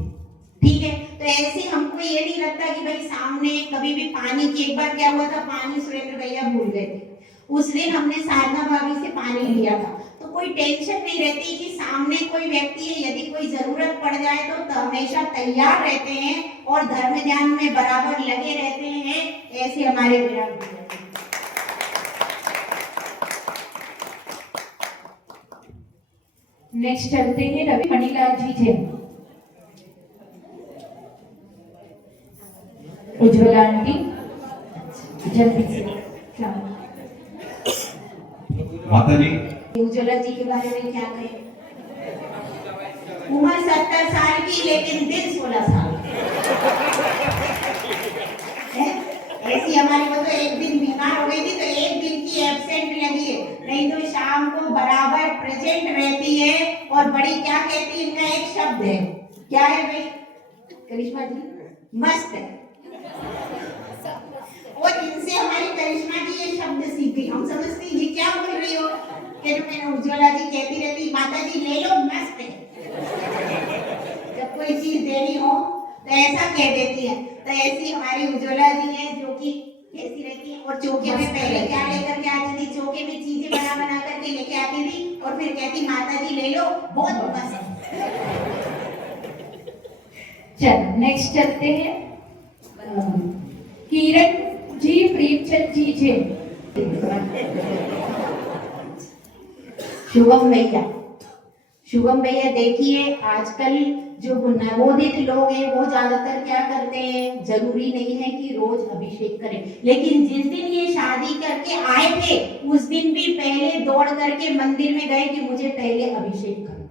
ठीक है। तो ऐसे हमको ये नहीं लगता कि भाई सामने कभी भी पानी की, एक बार क्या हुआ था, पानी सुरेंद्र भैया भूल गए थे, उस दिन हमने साधना भाभी से पानी लिया था, तो कोई टेंशन नहीं रहती कि सामने कोई व्यक्ति है, यदि कोई जरूरत पड़ जाए तो हमेशा तैयार रहते हैं और धर्म ध्यान में बराबर लगे रहते हैं। ऐसे हमारे विराट भैया। नेक्स्ट चलते हैं रवि मणिलाल जी जैन, उज्ज्वला आंटी जल्दी से। माता जी उज्ज्वला जी के बारे में क्या कहें? उम्र 70 साल की लेकिन दिल 16 साल है। ऐसी हमारी को तो एक दिन बीमार हो गई थी तो एक दिन की एब्सेंट लगी है, नहीं तो शाम को बराबर प्रेजेंट रहती है। और बड़ी क्या कहती है, इनका एक शब्द है, क्या है भाई करिश्मा जी? मस्त है। और इनसे हमारी करिश्मा जी ये शब्द सीखी, हम समझते ये क्या बोल रही हो, कि तो मैंने उज्ज्वला जी कहती रहती माता जी ले लो मस्त है। जब कोई चीज देनी हो तो ऐसा कह देती है। तो ऐसी हमारी उज्ज्वला जी है जो कि ऐसी रहती है। और चौके में पहले क्या लेकर के आती थी, चौके में चीजें बना बना करके लेके आती थी और फिर कहती माता जी ले लो, बहुत मस्त है। चलो नेक्स्ट चलते हैं किरण जी प्रेमचंद जी जैन, शुभम भैया। शुभम भैया देखिए आजकल जो नवोदित लोग हैं वो ज्यादातर क्या करते हैं, जरूरी नहीं है कि रोज अभिषेक करें, लेकिन जिस दिन ये शादी करके आए थे उस दिन भी पहले दौड़ करके मंदिर में गए कि मुझे पहले अभिषेक करना।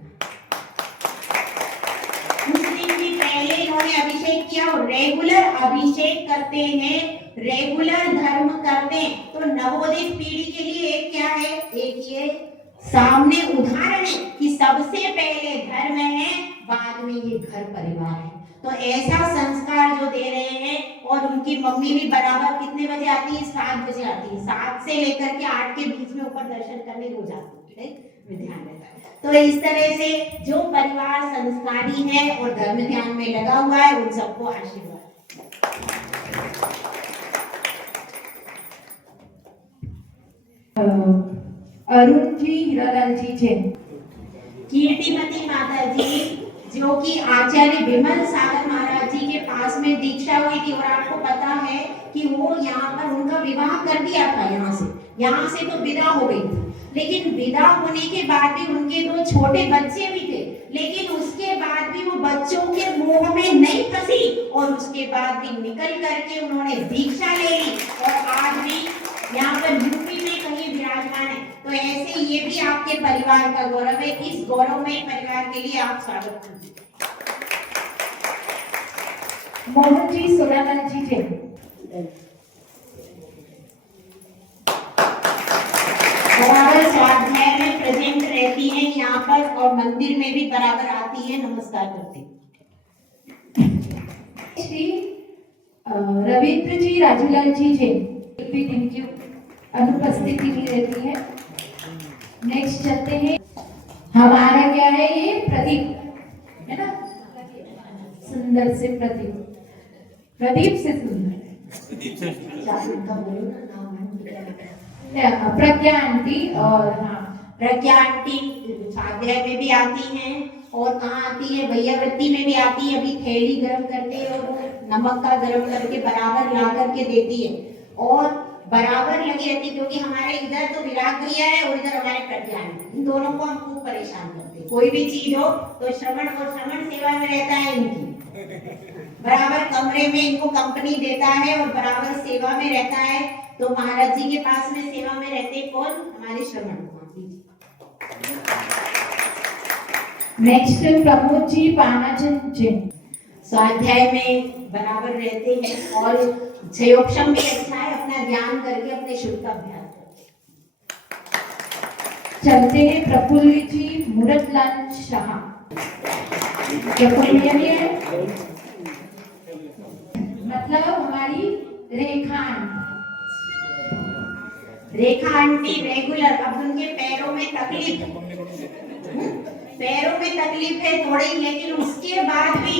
उस दिन भी पहले इन्होंने अभिषेक किया और रेगुलर अभिषेक करते हैं, रेगुलर धर्म करते हैं। तो नवोदित पीढ़ी के लिए एक क्या है, एक ये सामने उदाहरण है कि सबसे पहले धर्म है, बाद में ये घर परिवार है। तो ऐसा संस्कार जो दे रहे हैं। और उनकी मम्मी भी बराबर कितने बजे आती है, 7 बजे आती है, 7 से लेकर के 8 के बीच में ऊपर दर्शन करने रोज आती है, ध्यान रहता है। तो इस तरह से जो परिवार संस्कारी है और धर्म ध्यान में लगा हुआ है उन सबको आशीर्वाद। अरुण जी हीरालाल जी जैन, कीर्तिमती माता जी जो कि आचार्य विमल सागर महाराज जी के पास में दीक्षा हुई थी। और आपको पता है कि वो यहाँ पर उनका विवाह कर दिया था, यहाँ से तो विदा हो गई थी, लेकिन विदा होने के बाद भी उनके 2 छोटे बच्चे भी थे, लेकिन उसके बाद भी वो बच्चों के मुंह में नहीं फंसी और उसके बाद भी निकल करके उन्होंने दीक्षा ले ली और आज भी यहाँ पर यूपी में कहीं विराजमान है। तो ऐसे ये भी आपके परिवार का गौरव है। इस गौरवमय परिवार के लिए आप स्वागत कीजिए। मोहन जी सोनालाल जी जैन, बराबर स्वाध्याय में प्रेजेंट रहती हैं यहाँ पर और मंदिर में भी बराबर आती है, नमस्कार करती हैं। श्री रविंद्र जी राजूलाल जी जैन, एक भी दिन की अनुपस्थिति नहीं रहती है। नेक्स्ट चलते हैं, हमारा क्या है ये प्रदीप है ना, सुंदर से प्रदीप, प्रदीप से सुंदर प्रज्ञा आंटी। और हाँ प्रज्ञा आंटी स्वाध्याय में भी आती हैं और कहाँ आती है, भैयावृत्ति में भी आती है। अभी थैली गर्म करते हैं और नमक का गर्म करके बराबर ला करके देती है और बराबर लगी रहती है, क्योंकि हमारे इधर तो विराट भैया है और इधर हमारे प्रज्ञा आंटी, इन दोनों को हम खूब परेशान करते हैं। कोई भी चीज हो तो श्रवण और श्रवण सेवा में रहता है इनकी, बराबर कमरे में इनको कंपनी देता है और बराबर सेवा में रहता है। तो महाराज जी के पास में सेवा में रहते कौन, हमारे श्रवण कुमार जी। नेक्स्ट प्रमोद जी पानाचंद जैन, स्वाध्याय में बराबर रहते हैं और जयोक्षम भी अच्छा है, अपना ज्ञान करके अपने शुद्ध का अभ्यास करते। चलते हैं प्रफुल्ल जी मुरतलाल शाह, प्रफुल्ल भी है, मतलब हमारी रेखा आंटी रेगुलर। अब उनके पैरों में तकलीफ है थोड़ी, लेकिन उसके बाद भी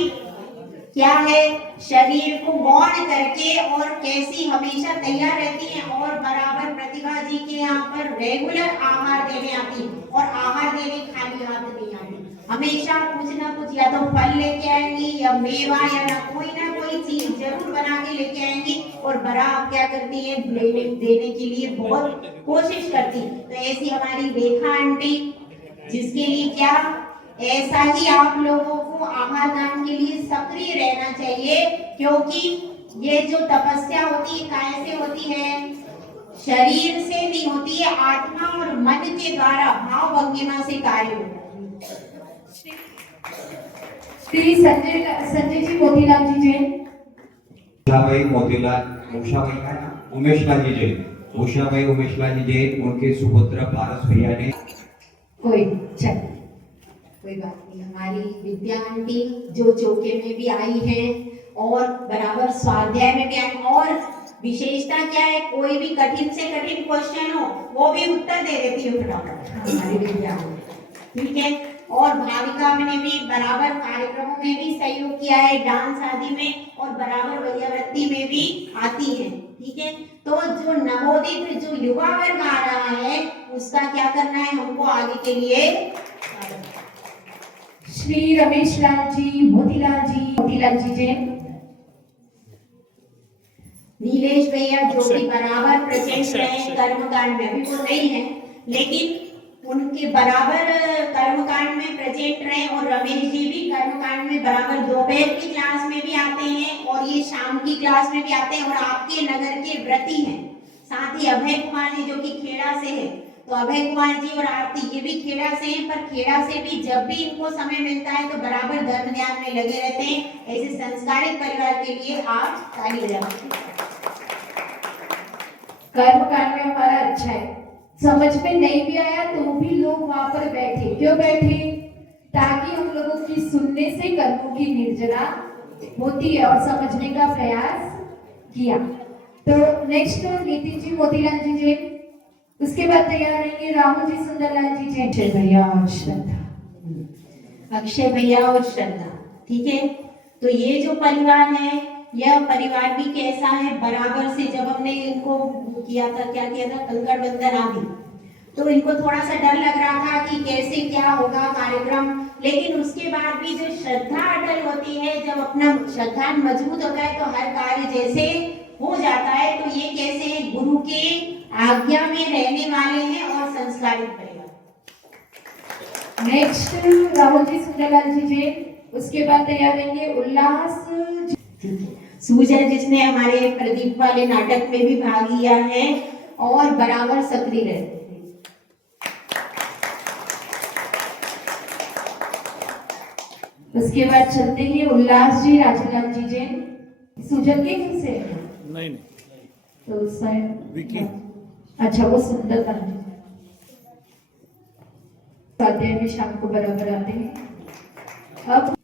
क्या है, शरीर को गौण करके और कैसी हमेशा तैयार रहती हैं और बराबर प्रतिभा जी के यहाँ पर रेगुलर आहार देने आती और आहार देने खाली हाथ नहीं आती, हमेशा कुछ ना कुछ या तो फल लेके आएंगी या मेवा या ना कोई चीज जरूर बना के लेके आएंगी और बराबर क्या करती है, देने के लिए बहुत कोशिश करती। तो ऐसी हमारी रेखा आंटी, जिसके लिए क्या, ऐसा ही आप लोगों को आहार दान के लिए सक्रिय रहना चाहिए, क्योंकि ये जो तपस्या होती है काय से होती है, शरीर से नहीं होती है, आत्मा और मन के द्वारा भाव भंगिमा से कार्य होता है। श्री संजय जी मोतीलाल जी जैन। उषाबाई मोतीलाल, उषाबाई का नाम उमेशलाल जी जैन, उषाबाई उमेशलाल जी जैन, उनके सुपुत्र पारस भैया ने। कोई बात नहीं, हमारी विद्या आंटी जो चौके में भी आई है और बराबर स्वाध्याय में भी आई, और विशेषता क्या है, कोई भी कठिन से कठिन क्वेश्चन हो वो भी उत्तर दे देती है फटाफट हमारी विद्या, ठीक है। और भाविका ने भी बराबर कार्यक्रमों में भी सहयोग किया है, डांस आदि में, और बराबर वैयावृत्ति में भी आती है, ठीक है। तो जो नवोदित जो युवा वर्ग आ रहा है उसका क्या करना है हमको आगे के लिए। श्री रमेश लाल जी मोतीलाल जी जैन। नीलेश भैया जो भी बराबर प्रेजेंट रहे कर्मकांड में, अभी वो नहीं है लेकिन उनके बराबर कर्मकांड में प्रेजेंट रहे, और रमेश जी भी कर्मकांड में बराबर दोपहर की क्लास में भी आते हैं और ये शाम की क्लास में भी आते हैं, और आपके नगर के व्रती हैं। साथ ही अभय कुमार जी जो कि खेड़ा से है, तो अभय कुमार जी और आरती ये भी खेड़ा से हैं, पर खेड़ा से भी जब भी इनको समय मिलता है तो बराबर धर्म ध्यान में लगे रहते हैं। ऐसे संस्कारित परिवार के लिए आप ताली बजाइए। कर्मकांड में हमारा अच्छा है, समझ में नहीं भी आया तो भी लोग वहां पर बैठे, क्यों बैठे, ताकि हम लोगों की सुनने से कर्मों की निर्जना होती है और समझने का प्रयास किया। तो नेक्स्ट नितिन जी मोतीलाल जी जैन, उसके बाद तैयार रहेंगे राहुल जी सुंदरलाल जी जैन, अक्षय भैया और श्रद्धा, अक्षय भैया और श्रद्धा, ठीक है। तो ये जो परिवार है, यह परिवार भी कैसा है, बराबर से जब हमने इनको किया था, क्या किया था, कंकड़ बंधन आदि, तो इनको थोड़ा सा डर लग रहा था कि कैसे क्या होगा कार्यक्रम, लेकिन उसके बाद भी जो श्रद्धा अटल होती है, जब अपना श्रद्धा मजबूत होता है तो हर कार्य जैसे हो जाता है। तो ये कैसे गुरु के आज्ञा में रहने वाले हैं और संस्कारित परिवार। नेक्स्ट राहुल जी सुंदरलाल जी जैन, उसके बाद तैयार रहेंगे उल्लास सूजा, जिसने हमारे प्रदीप वाले नाटक में भी भाग लिया है और बराबर सक्रिय रहते हैं। उसके बाद चलते हैं उल्लास जी राजूलाल जी जैन। सुजन के फिर से नहीं तो शायद विकी। अच्छा वो सुंदर जी स्वाध्याय में शाम को बराबर आते हैं। अब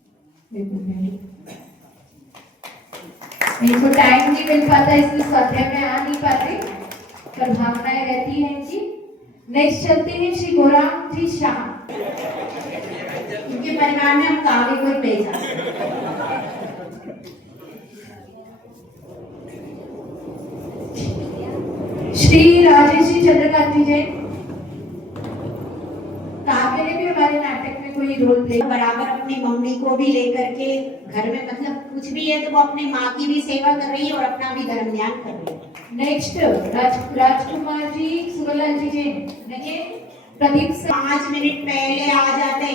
इनको टाइम नहीं मिल पाता इसलिए स्वाध्याय में आ नहीं पाते, पर भावनाएं रहती हैं इनकी। नेक्स्ट चलते हैं श्री गोराम जी शाह, इनके परिवार में हम काव्य को ही भेजा। श्री राजेश जी चंद्रकांत जी जैन, काव्य ने भी हमारे नाटक में कोई रोल प्ले, बराबर अपनी मम्मी को भी लेकर के घर में, मतलब कुछ भी है तो वो अपनी माँ की भी सेवा कर रही है और अपना भी धर्म ध्यान कर रही है। नेक्स्ट राजकुमार जी सुगलाल जी जैन, देखिए प्रदीप से 5 मिनट पहले आ जाते,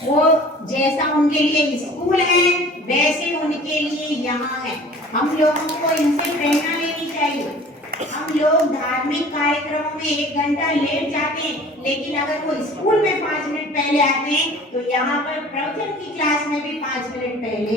वो जैसा उनके लिए स्कूल है वैसे उनके लिए यहाँ है। हम लोगों को इनसे प्रेरणा लेनी चाहिए। हम लोग धार्मिक कार्यक्रमों में 1 घंटा लेट जाते हैं, लेकिन अगर वो स्कूल में 5 मिनट पहले आते हैं तो यहाँ पर प्रवचन की क्लास में भी 5 मिनट पहले,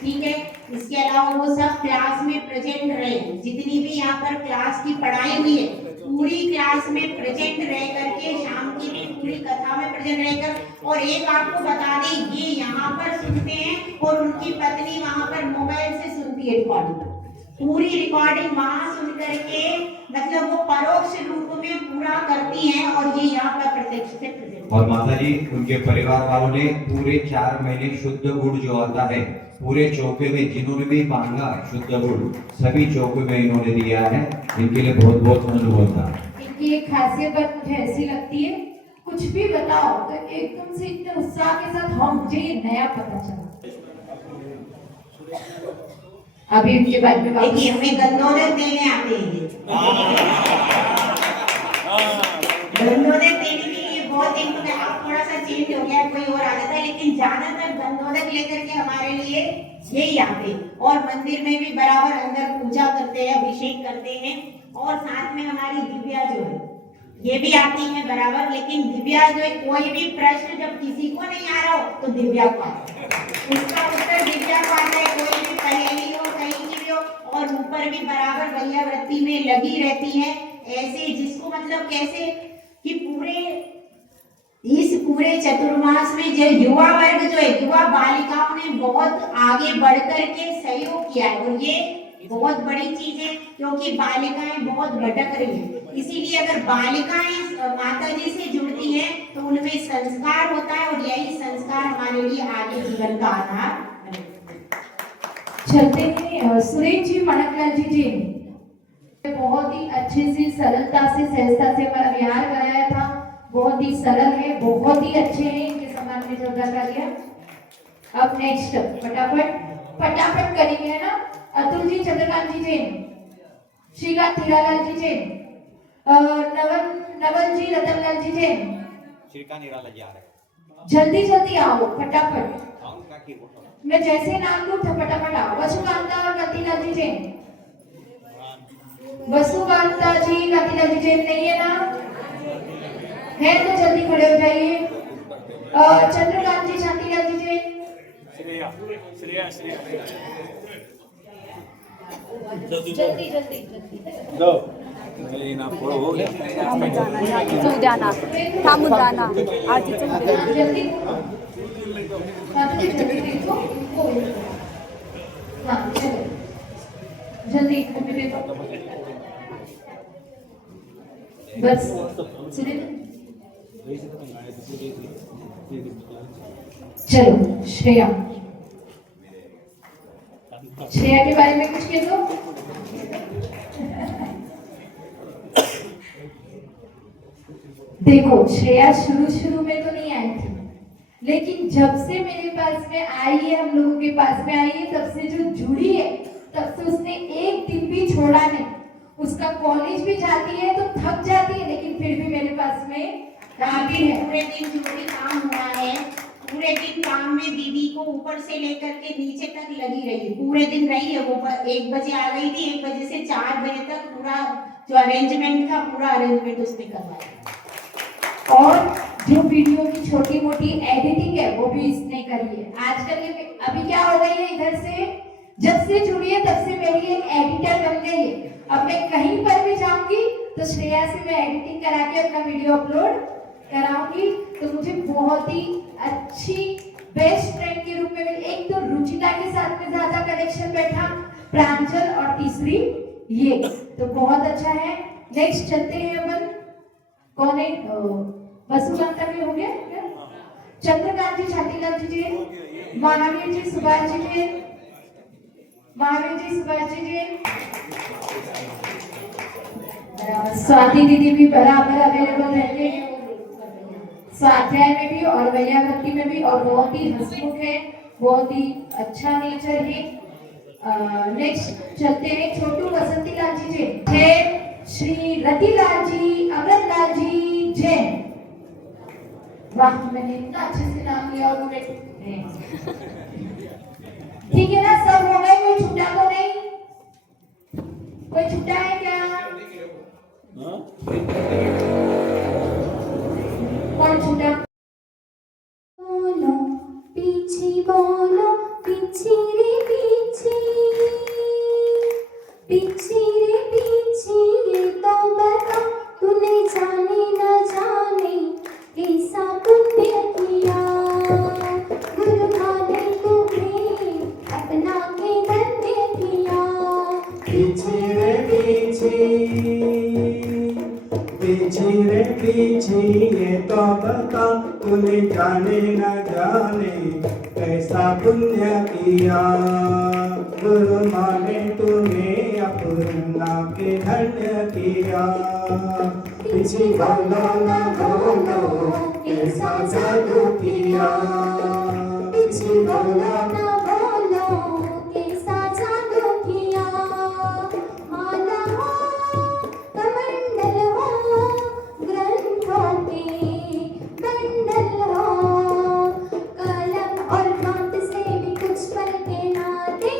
ठीक है। इसके अलावा वो सब क्लास में प्रेजेंट रहे, जितनी भी यहाँ पर क्लास की पढ़ाई हुई है पूरी क्लास में प्रेजेंट रह करके, शाम की भी पूरी कथा में प्रेजेंट रहकर। और एक आपको बता दें, ये यहाँ पर सुनते हैं और उनकी पत्नी वहां पर मोबाइल से सुनती है रिकॉर्डिंग। पूरी रिकॉर्डिंग वहां सुन करके मतलब वो परोक्ष रूप में पूरा करती हैं और ये यहाँ पर प्रत्यक्ष से प्रेजेंट। और माता जी उनके परिवार वालों ने पूरे 4 महीने शुद्ध गुड़ जो आता है पूरे चौके में जिन्होंने भी मांगा शुद्ध गुड़ सभी चौके में इन्होंने दिया है। इनके लिए बहुत बहुत धन्यवाद था। इनकी एक खासियत बात मुझे ऐसी लगती है, कुछ भी बताओ तो एकदम से इतने उत्साह के साथ हाँ मुझे ये नया पता चला। अभी उनके बाद में देखिए हमें गंदोदक देने आते हैं, गंदोदक देने के लिए बहुत दिन तो अब थोड़ा सा चेंज हो गया, कोई और आ जाता है, लेकिन ज्यादातर गंदोदक लेकर के हमारे लिए यही आते हैं। और मंदिर में भी बराबर अंदर पूजा करते हैं, अभिषेक करते हैं। और साथ में हमारी दिव्या जो है ये भी आती है बराबर, लेकिन दिव्या जो है कोई भी प्रश्न जब किसी को नहीं आ रहा हो तो दिव्या को आता है, उसका उत्तर दिव्या को आता है। कोई भी पहेली हो कहीं की भी हो, और ऊपर भी बराबर भैया वृत्ति में लगी रहती है ऐसे, जिसको मतलब कैसे कि इस पूरे चतुर्मास में जो युवा वर्ग जो है युवा बालिकाओं ने बहुत आगे बढ़कर के सहयोग किया है। और ये बहुत बड़ी चीज है क्योंकि बालिकाएं बहुत भटक रही हैं, इसीलिए अगर बालिकाएं माता जी से जुड़ती हैं तो उनमें संस्कार होता है और यही संस्कार हमारे लिए आगे जीवन का आधार चलते हैं। सुरेश जी मणकलाल जी ने बहुत ही अच्छे से सरलता से सहजता से हमारा विहार कराया था, बहुत ही सरल है, बहुत ही अच्छे हैं, इनके सम्मान में चर्चा कर लिया। अब नेक्स्ट फटाफट करेंगे है ना। अतुल जी चंद्रकांत जी जैन, श्रीकांत हीरालाल जी जैन, नवल जी रतनलाल जी जैन, श्रीकांत हीरालाल जी आ रहे हैं। जल्दी जल्दी आओ फटाफट, मैं जैसे नाम लूं फटाफट आओ। वसुकांता और कांतिलाल जी जैन, वसुकांता जी कांतिलाल जी जैन नहीं है ना, है तो जल्दी खड़े हो जाइए। चंद्रकांत जी शांतिलाल जी जैन, श्रेया जल्दी जल्दी जल्दी दो नहीं ना फोड़ो हो गया थांबून जाना आरतीचं जल्दी जल्दी देखो हाँ चलो जल्दी देखो बस चलो श्रेया के बारे में कुछ कह दो। देखो श्रेया शुरू में तो नहीं आई थी, लेकिन जब से मेरे पास में आई है, हम लोगों के पास में आई है, तब से जो जुड़ी है तब से उसने एक दिन भी छोड़ा नहीं। उसका कॉलेज भी जाती है तो थक जाती है, लेकिन फिर भी मेरे पास में आती है। पूरे दिन जो भी काम हुआ है, पूरे दिन काम में दीदी को ऊपर से लेकर के नीचे तक लगी रही, पूरे दिन रही है। वो 1 बजे आ गई थी, 1 बजे से 4 बजे तक पूरा जो अरेंजमेंट था पूरा अरेंजमेंट उसने करवाया। और जो वीडियो की छोटी मोटी एडिटिंग है वो भी इसने करी है। आजकल ये अभी क्या हो गई है, इधर से जब से जुड़ी है तब से मेरी एक एडिटर बन गई है। अब मैं कहीं पर भी जाऊंगी तो श्रेया से मैं एडिटिंग करा के अपना वीडियो अपलोड कराऊंगी। तो मुझे बहुत ही अच्छी बेस्ट फ्रेंड के रूप में एक तो रुचिता के साथ में ज्यादा कनेक्शन बैठा, प्रांजल, और तीसरी ये, तो बहुत अच्छा है। नेक्स्ट चलते हैं अपन, कौन है, वसुकांता में हो गया क्या? चंद्रकांत जी शांतिलाल जी जैन, महावीर जी सुभाष जी जैन, महावीर जी सुभाष जी जैन, स्वाति दीदी भी बराबर अवेलेबल रहते हैं स्वाध्याय में भी और वैया भक्ति में भी, और बहुत ही हंसमुख है, बहुत ही अच्छा नेचर है। नेक्स्ट चलते हैं छोटू वसंती लाल जी जैन, श्री रतिलाल जी, अमरलाल जी जैन। वाह, मैंने इतना अच्छे से नाम लिया और मुझे ठीक है ना, सब हो गए, कोई छूटा तो नहीं? कोई छूटा है क्या? कौन छूटा? बोलो पीछे, बोलो पीछे रे पीछे, पीछे रे पीछे, ये तो बता तूने जाने न जाने कैसा तुमने किया। गुरु ने तुम्हें अपना पीछे रे पीछे ये तो बता तूने जाने न जाने कैसा पुण्य किया गुरु माने तुम्हें अपना के धन्य किया पीछे बोलो न बोलो कैसा जादू किया पीछे बोलो न बोलो कैसा जादू किया माला हो कमंडल हो ग्रंथों के बंडल हो कलम और हाथ से भी कुछ पल के नाते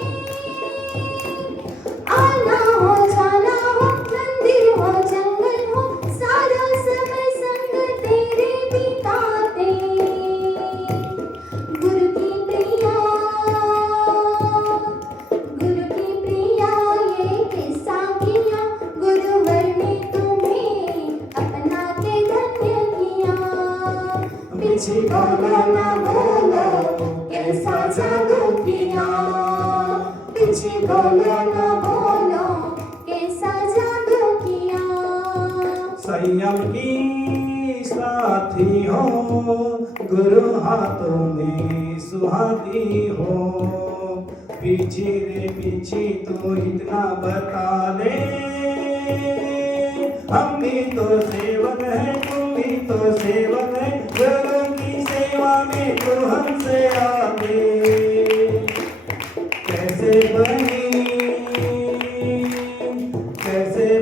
आना हो जाना हो मंदिर हो जंगल हो सारा समय संग तेरे बिताते गुरु की प्रिया ये किस्सा किया गुरुवर ने तुम्हें अपना के धन्य किया पीछे बोलो ना बोलो कैसा जादू किया पीछे बोलो ना बोलो कैसा जादू किया संयम की साथी हो गुरु हाथों में सुहाती हो पीछे रे पीछे तो इतना बता दे हम भी तो सेवक है तुम भी तो सेवक है गुरु की सेवा में तो हमसे आगे कैसे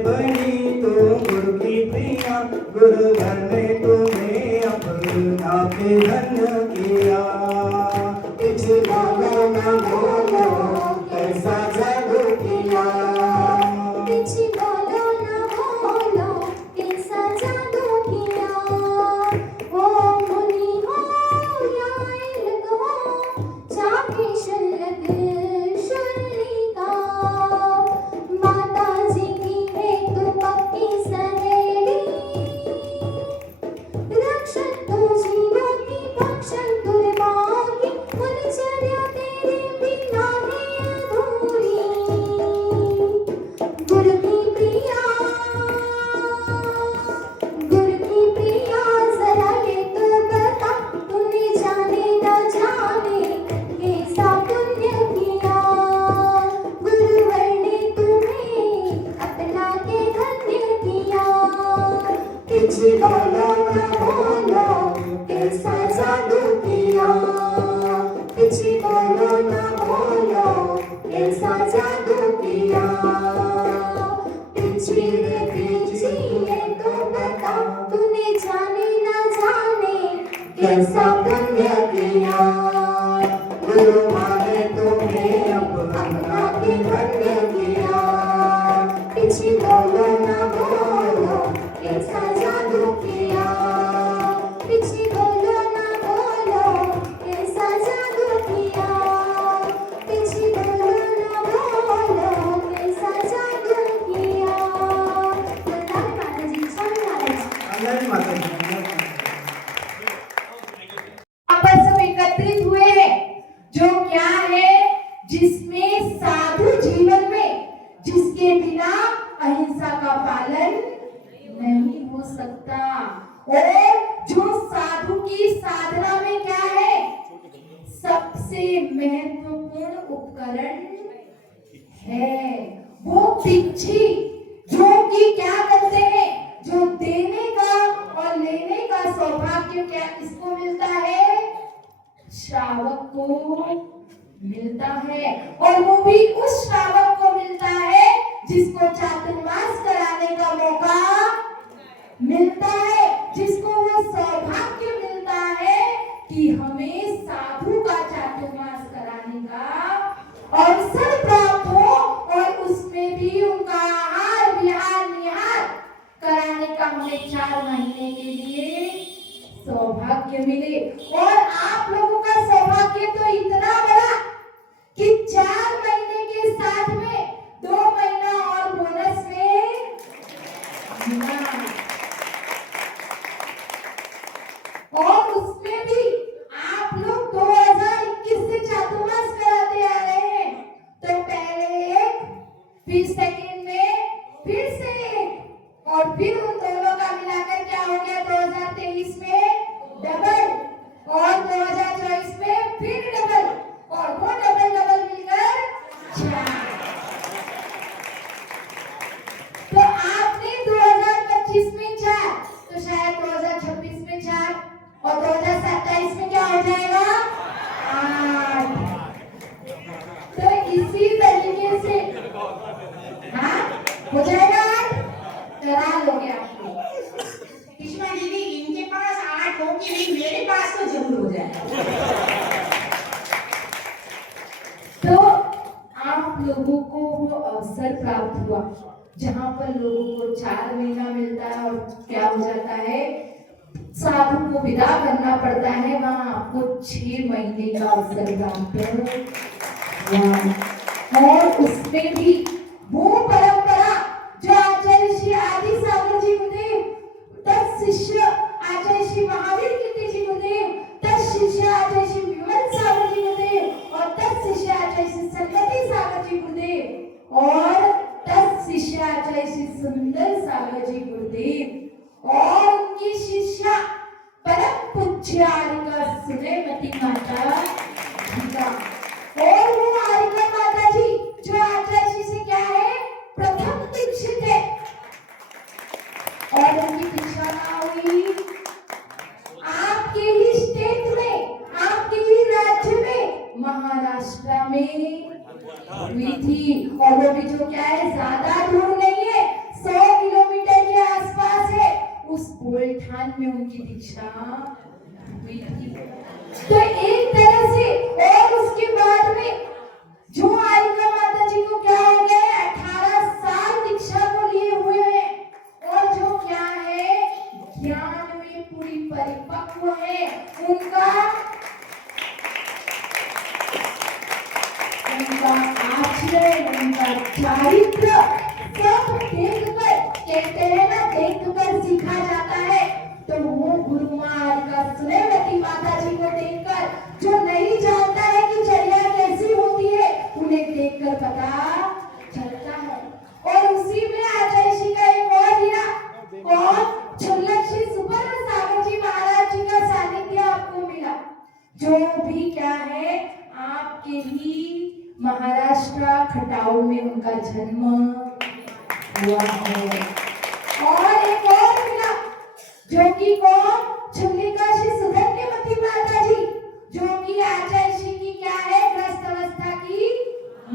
बनी तो गुरु की प्रिया गुरु घर ने तुम्हें अपना के धन्य किया पीछे बोलो न बोलो कैसा जादू किया पीछे बोलो न बोलो कैसा जादू किया ओ मुनि हो या इल्क हो चाहे शल्लक शल्लिका माता जी की एक पक्की सहेली रक्षक तो जीवों की भक्षक दुर्भागी मुनचर्या तेरे बिना है अधूरी गुरु की प्रिया जरा ये तो बता तूने जाने न जाने कैसा पुण्य किया गुरुवर ने तुम्हें अपना के धन्य किया पीछे बोलो न बोलो कैसा जादू किया पीछे बोलो न बोलो कैसा जादू किया पीछे रे पीछे ये तो बता तूने जाने न जाने कैसा पुण्य किया गुरु माने तुम्हें अपना के धन्य किया पीछे बोलो न बोलो कैसा जादू किया पीछे बोलो न बोलो कैसा जादू किया पीछे बोलो न बोलो कैसा जादू किया माताजी स्वामी माताजी आपस में एकत्रित हुए हैं जो क्या है जिसमें साधु जीवन में जिसके बिना अहिंसा का पालन नहीं हो सकता और जो साधु की साधना में क्या है सबसे महत्वपूर्ण उपकरण है वो पिच्छी जो कि क्या करते हैं जो देने का और लेने का सौभाग्य क्या किसको मिलता है श्रावक को मिलता है और वो भी उस श्रावक को मिलता है जिसको चातुर्मास कराने का मौका मिलता है जिसको वो सौभाग्य मिलता है कि हमें साधु का चातुर्मास कराने का अवसर प्राप्त हो और उसमें भी उनका आहार विहार निहार कराने का हमें 4 महीने के लिए सौभाग्य मिले और आप लोगों का सौभाग्य तो इतना बड़ा कि 4 महीने के साथ में 2 महीना और बोनस में और उसमें भी आप लोग 2021 से चातुर्मास कराते आ रहे हैं तो पहले एक फिर सेकंड में फिर से एक और फिर उन दोनों का मिला इसी तरीके से हाँ हो जाएगा आज करा लोगे आपको। सुषमा दीदी इनके पास 8 हो कि नहीं, मेरे पास तो जरूर हो जाए। तो आप लोगों को वो अवसर प्राप्त हुआ जहाँ पर लोगों को 4 महीना मिलता है और क्या हो जाता है साधु को विदा करना पड़ता है, वहाँ आपको 6 महीने का अवसर प्राप्त हुआ। और उसमें भी वो परंपरा जो आचार्य श्री आदि सागर जी गुरुदेव, 10 शिष्य आचार्य श्री महावीर कीर्ति जी गुरुदेव, 10 शिष्य आचार्य श्री विमल सागर जी गुरुदेव और 10 शिष्य आचार्य श्री संगति सागर जी गुरुदेव और 10 शिष्य आचार्य श्री सुंदर सागर जी गुरुदेव और उनकी शिष्या परम पूज्य आरिका सुनेमती माता जी का। और वो आरिका माता जी जो आचार्य जी से क्या है प्रथम दीक्षित है और उनकी दीक्षा ना हुई आपके ही स्टेट में, आपके ही राज्य में, महाराष्ट्र में हुई थी। और वो भी जो क्या है ज्यादा दूर नहीं है, 100 किलोमीटर के आसपास है, उस बोलठान में उनकी दीक्षा हुई थी। तो एक तरह से और उसके बाद में जो आरिका माता जी को क्या हो गया है 18 साल दीक्षा को लिए हुए हैं और जो क्या है ज्ञान में पूरी परिपक्व है, उनका आचरण, उनका चारित्र सब देखकर, कहते हैं ना देखकर सीखा जाता है। तो वो गुरु मारिका सुनेमती माता जी को देखकर जो नहीं जानता है कि चर्या कैसी होती है, उन्हें देखकर पता चलता है। और उसी में आचार्य जी का एक और हीरा कौन छल्लक श्री सुपर्ण सागर जी महाराज जी का सानिध्य आपको मिला, जो भी क्या है आपके ही महाराष्ट्र खटाऊ में उनका जन्म हुआ है। और एक और मिला जो कि कौन छल्लिका श्री सुधन्यमती माता जी, जो कि आचार्य जी की क्या है ग्रस्त अवस्था की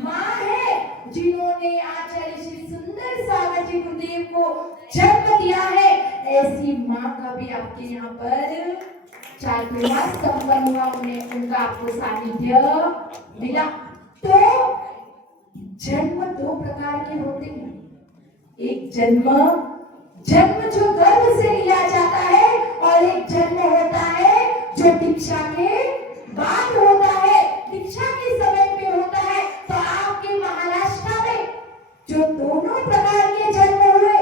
माँ है, जिन्होंने आचार्य श्री सुंदर सागर जी गुरुदेव को जन्म दिया है। ऐसी माँ का भी आपके यहाँ पर चातुर्मास संपन्न हुआ, उन्हें उनका आपको सानिध्य मिला। तो जन्म 2 प्रकार के होते हैं, एक जन्म जो गर्भ से लिया जाता है और एक जन्म होता है जो दीक्षा के बाद होता है, दीक्षा के समय पे होता है। तो आपके महाराष्ट्र में जो दोनों प्रकार के जन्म हुए,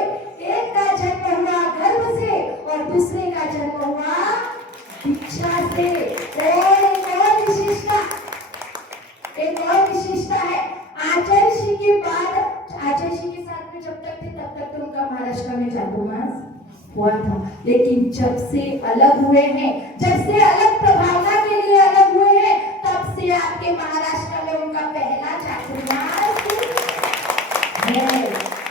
एक का जन्म हुआ गर्भ से और दूसरे का जन्म हुआ दीक्षा से। और एक और विशेषता है आचार्य जी के बाद, आचार्य जी के साथ में जब तक थे तब तक तो उनका महाराष्ट्र में चातुर्मास हुआ था, लेकिन जब से अलग हुए हैं, जब से अलग प्रभावना के लिए अलग हुए हैं, तब से आपके महाराष्ट्र में उनका पहला चातुर्मास है।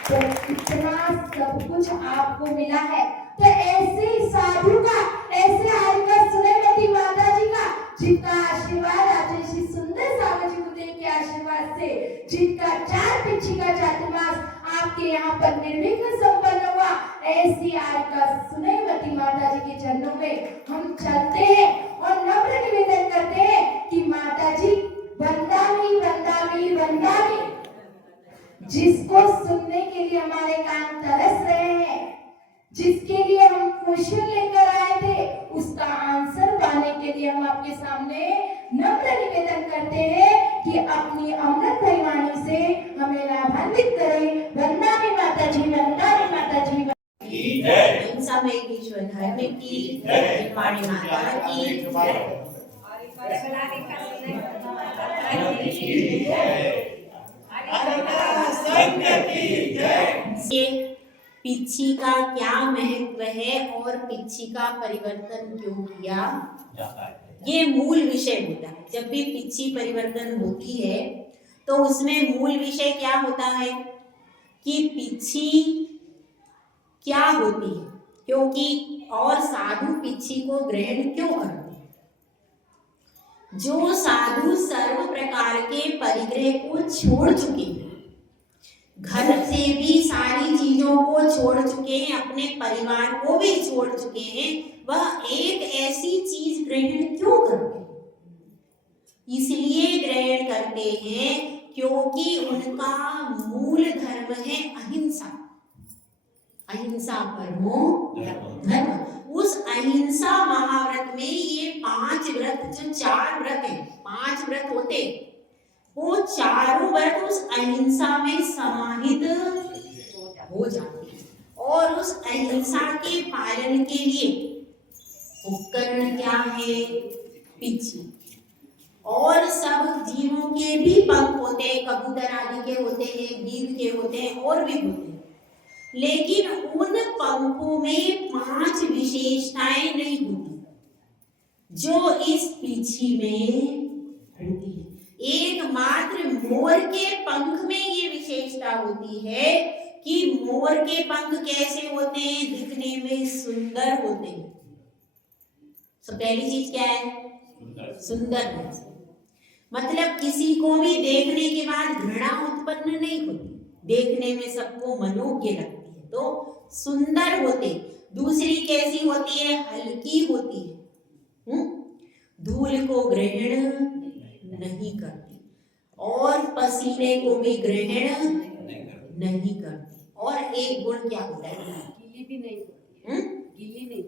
तो इतना सब कुछ आपको मिला है। तो ऐसे साधु का, ऐसे आरिका सुनेमती माता जी का, जिनका आशीर्वाद आचार्य श्री सुंदर सागर जी गुरुदेव के आशीर्वाद से, जिनका 4 पिछी का चातुर्मास आपके यहाँ पर निर्विघ्न संपन्न हुआ, ऐसी आरिका सुनेमती माता जी के चरणों में हम चलते हैं और नम्र निवेदन करते हैं कि माता जी वंदामी वंदामी वंदामी। जिसको सुनने के लिए हमारे कान तरस रहे हैं, जिसके लिए हम क्वेश्चन लेकर आए थे, उसका आंसर पाने के लिए हम आपके सामने नम्र निवेदन करते हैं कि अपनी अमृत वाणी से हमें लाभान्वित करें। वंदामी माता जी, वंदामी माता जी की जय। समय विश्व धर्म की जय, वाणी माता की जय। पिच्छी का क्या महत्व है और पिच्छी का परिवर्तन क्यों किया जाता है, ये मूल विषय होता है। जब भी पिच्छी परिवर्तन होती है तो उसमें मूल विषय क्या होता है कि पिच्छी क्या होती है, क्योंकि और साधु पिच्छी को ग्रहण क्यों करते हैं। जो साधु सर्व प्रकार के परिग्रह को छोड़ चुके हैं, घर से भी सारी चीजों को छोड़ चुके हैं, अपने परिवार को भी छोड़ चुके हैं, वह एक ऐसी चीज ग्रहण क्यों करते हैं? इसलिए ग्रहण करते हैं क्योंकि उनका मूल धर्म है अहिंसा। अहिंसा परमो धर्म। उस अहिंसा महाव्रत में ये 5 व्रत, जो 4 व्रत हैं, 5 व्रत होते, वो चारों व्रत उस अहिंसा में समाहित हो जाते हैं। और उस अहिंसा के पालन के लिए उपकरण क्या है? पिछी। और सब जीवों के भी पंख होते हैं, कबूतर आदि के होते हैं, गीद के होते हैं, और भी होते हैं, लेकिन उन पंखों में 5 विशेषताएं नहीं होती जो इस पीछी में होती है। एकमात्र मोर के पंख में ये विशेषता होती है कि मोर के पंख कैसे होते हैं? दिखने में सुंदर होते हैं। तो पहली चीज क्या है? सुंदर। मतलब किसी को भी देखने के बाद घृणा उत्पन्न नहीं होती, देखने में सबको मनोज्ञ लगती है, तो सुंदर होते। दूसरी कैसी होती है? हल्की होती है, धूल को ग्रहण नहीं करती, और पसीने को भी ग्रहण नहीं करती। और एक गुण क्या होता है? गीली भी नहीं होती, गीली नहीं।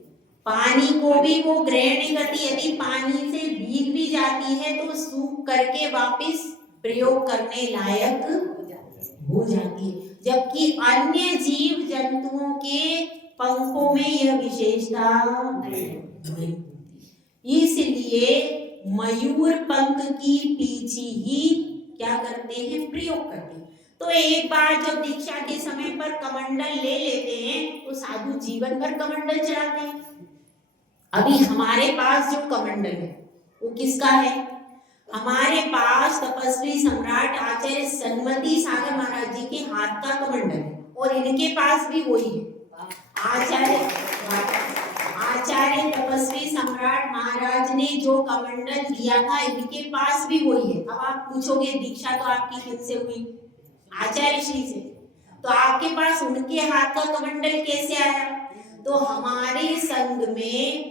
पानी को भी वो ग्रहण नहीं करती, यदि पानी से भीग भी जाती है तो सूख करके वापस प्रयोग करने लायक हो जाती है। जबकि अन्य जीव जंतुओं के पंखों में यह विशेषता नहीं होती। इसलिए मयूर पंख की पीछी ही क्या करते हैं? प्रयोग करते हैं। तो एक बार जब दीक्षा के समय पर कमंडल ले लेते हैं तो साधु जीवन भर कमंडल चढ़ाते हैं। अभी हमारे पास जो कमंडल है वो किसका है? हमारे पास तपस्वी सम्राट आचार्य सन्मति सागर महाराज जी के हाथ का कमंडल है, और इनके पास भी वही है। आचार्य तपस्वी सम्राट महाराज ने जो कमंडल दिया था, इनके पास भी वही है। अब आप पूछोगे दीक्षा तो आपकी किससे हुई? आचार्य श्री से। तो आपके पास उनके हाथ का कमंडल कैसे आया? तो हमारे संघ में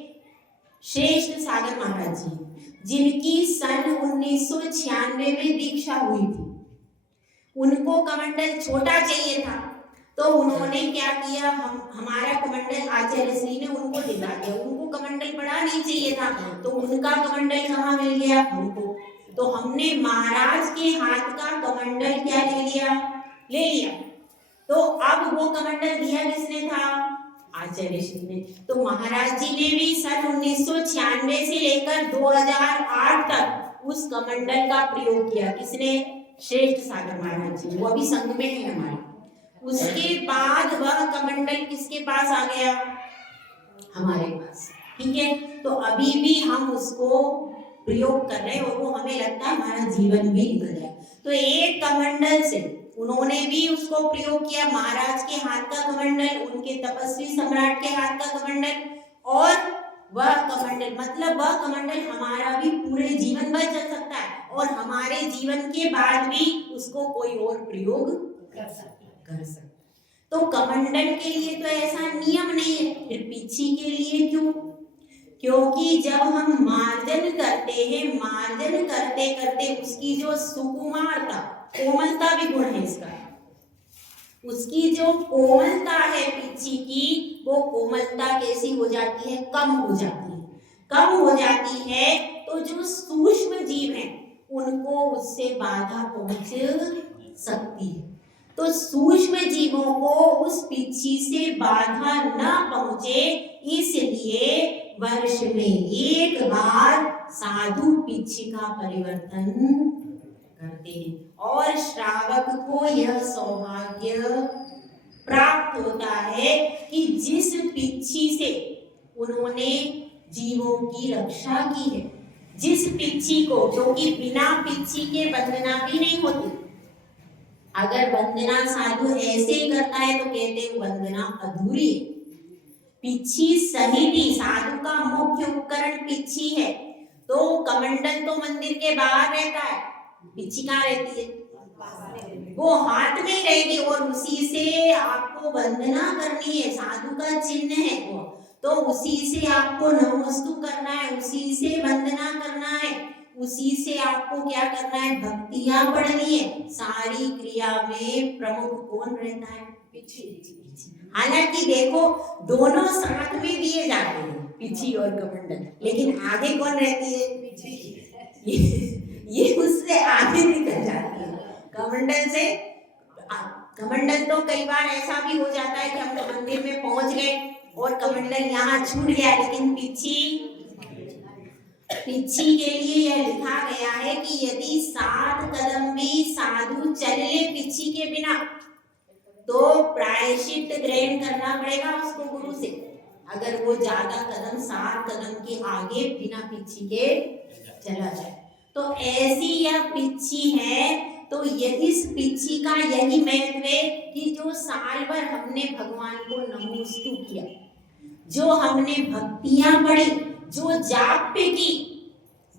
श्रेष्ठ सागर महाराज जी, जिनकी सन 1996 में दीक्षा हुई थी, उनको कमंडल छोटा चाहिए था, तो उन्होंने क्या किया? हमारा कमंडल आचार्य श्री ने उनको दिला दिया। उनको कमंडल बड़ा नहीं चाहिए था, तो उनका कमंडल कहाँ मिल गया? हमको। तो हमने महाराज के हाथ का कमंडल क्या ले लिया? तो अब वो कमंडल दिया किसने था? आचार्य श्री ने। तो महाराज जी ने भी सन 1996 से लेकर 2008 तक उस कमंडल का प्रयोग किया। किसने? श्रेष्ठ सागर महाराज जी, वो अभी संघ में है हमारे। उसके बाद वह कमंडल किसके पास आ गया? हमारे पास। ठीक है, तो अभी भी हम उसको प्रयोग कर रहे हैं, और वो हमें लगता है हमारा जीवन भी निकल जाए। तो एक कमंडल से उन्होंने भी उसको प्रयोग किया, महाराज के हाथ का कमंडल, उनके तपस्वी सम्राट के हाथ का कमंडल, और वह कमंडल मतलब वह कमंडल हमारा भी पूरे जीवन भर चल सकता है, और हमारे जीवन के बाद भी उसको कोई और प्रयोग कर सकता। तो कमंडल के लिए तो ऐसा नियम नहीं है, फिर पीछी के लिए क्यों? क्योंकि जब हम मार्जन करते हैं, मार्जन करते करते उसकी जो सुकुमारता, कोमलता भी गुण है इसका, उसकी जो कोमलता है पीछी की, वो कोमलता कैसी हो जाती है? कम हो जाती है। कम हो जाती है तो जो सूक्ष्म जीव हैं उनको उससे बाधा पहुंच सकती है। तो सूक्ष्म जीवों को उस पीछी से बाधा न पहुंचे, इसलिए वर्ष में एक बार साधु पीछी का परिवर्तन करते हैं, और श्रावक को यह सौभाग्य प्राप्त होता है कि जिस पिच्छी से उन्होंने जीवों की रक्षा की है, जिस पिच्छी को, क्योंकि बिना पिच्छी के वंदना भी नहीं होती। अगर वंदना साधु ऐसे करता है तो कहते हैं वंदना अधूरी है। पिच्छी सहित ही साधु का मुख्य उपकरण पिच्छी है, तो कमंडल तो मंदिर के बाहर रहता है, पिछी कहाँ रहती है? वो हाथ में ही रहेगी और उसी से आपको वंदना करनी है, साधु का चिन्ह है वो, तो उसी से आपको नमोस्तु करना है, उसी से वंदना करना है, उसी से आपको क्या करना है? भक्तियां पढ़नी है। सारी क्रिया में प्रमुख कौन रहता है? पिछी। हालांकि देखो दोनों साथ में दिए जाते हैं, पिछी और कमंडल, लेकिन आगे कौन रहती है? ये उससे आगे निकल जाती है कमंडल से। कमंडल तो कई बार ऐसा भी हो जाता है कि हम तो मंदिर में पहुंच गए और कमंडल यहाँ छूट गया, लेकिन पिछी के लिए यह लिखा गया है कि यदि 7 कदम भी साधु चल ले पिछी के बिना तो प्रायश्चित ग्रहण करना पड़ेगा उसको गुरु से। अगर वो ज्यादा कदम 7 कदम के आगे बिना पिछी के चला जाए, तो ऐसी यह पिछी है। तो इस पिछी का यही महत्व है कि जो साल भर हमने भगवान को नमोस्तु किया, जो हमने भक्तियां पढ़ी, जो जाप पे की,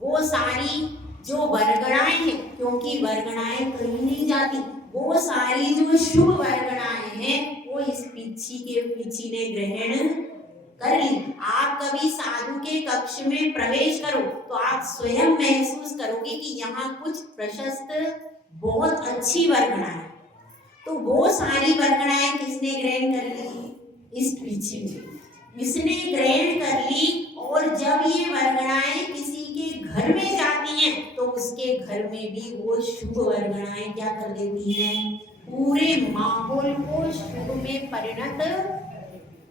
वो सारी जो वरगणाएं हैं, क्योंकि वरगणाएं कहीं नहीं जाती, वो सारी जो शुभ वरगणाएं हैं वो इस पिछी ने ग्रहण कर ली। आप कभी साधु के कक्ष में प्रवेश करो तो आप स्वयं महसूस करोगे कि यहाँ कुछ प्रशस्त बहुत अच्छी वरगणाएं, तो वो सारी वरगणाएं किसने ग्रहण कर ली? इस पिछी ने। इसने ग्रहण कर ली, और जब ये वरगणाएं किसी के घर में जाती हैं तो उसके घर में भी वो शुभ वरगणाएं क्या कर देती हैं? पूरे माहौल को शुभ में परिणत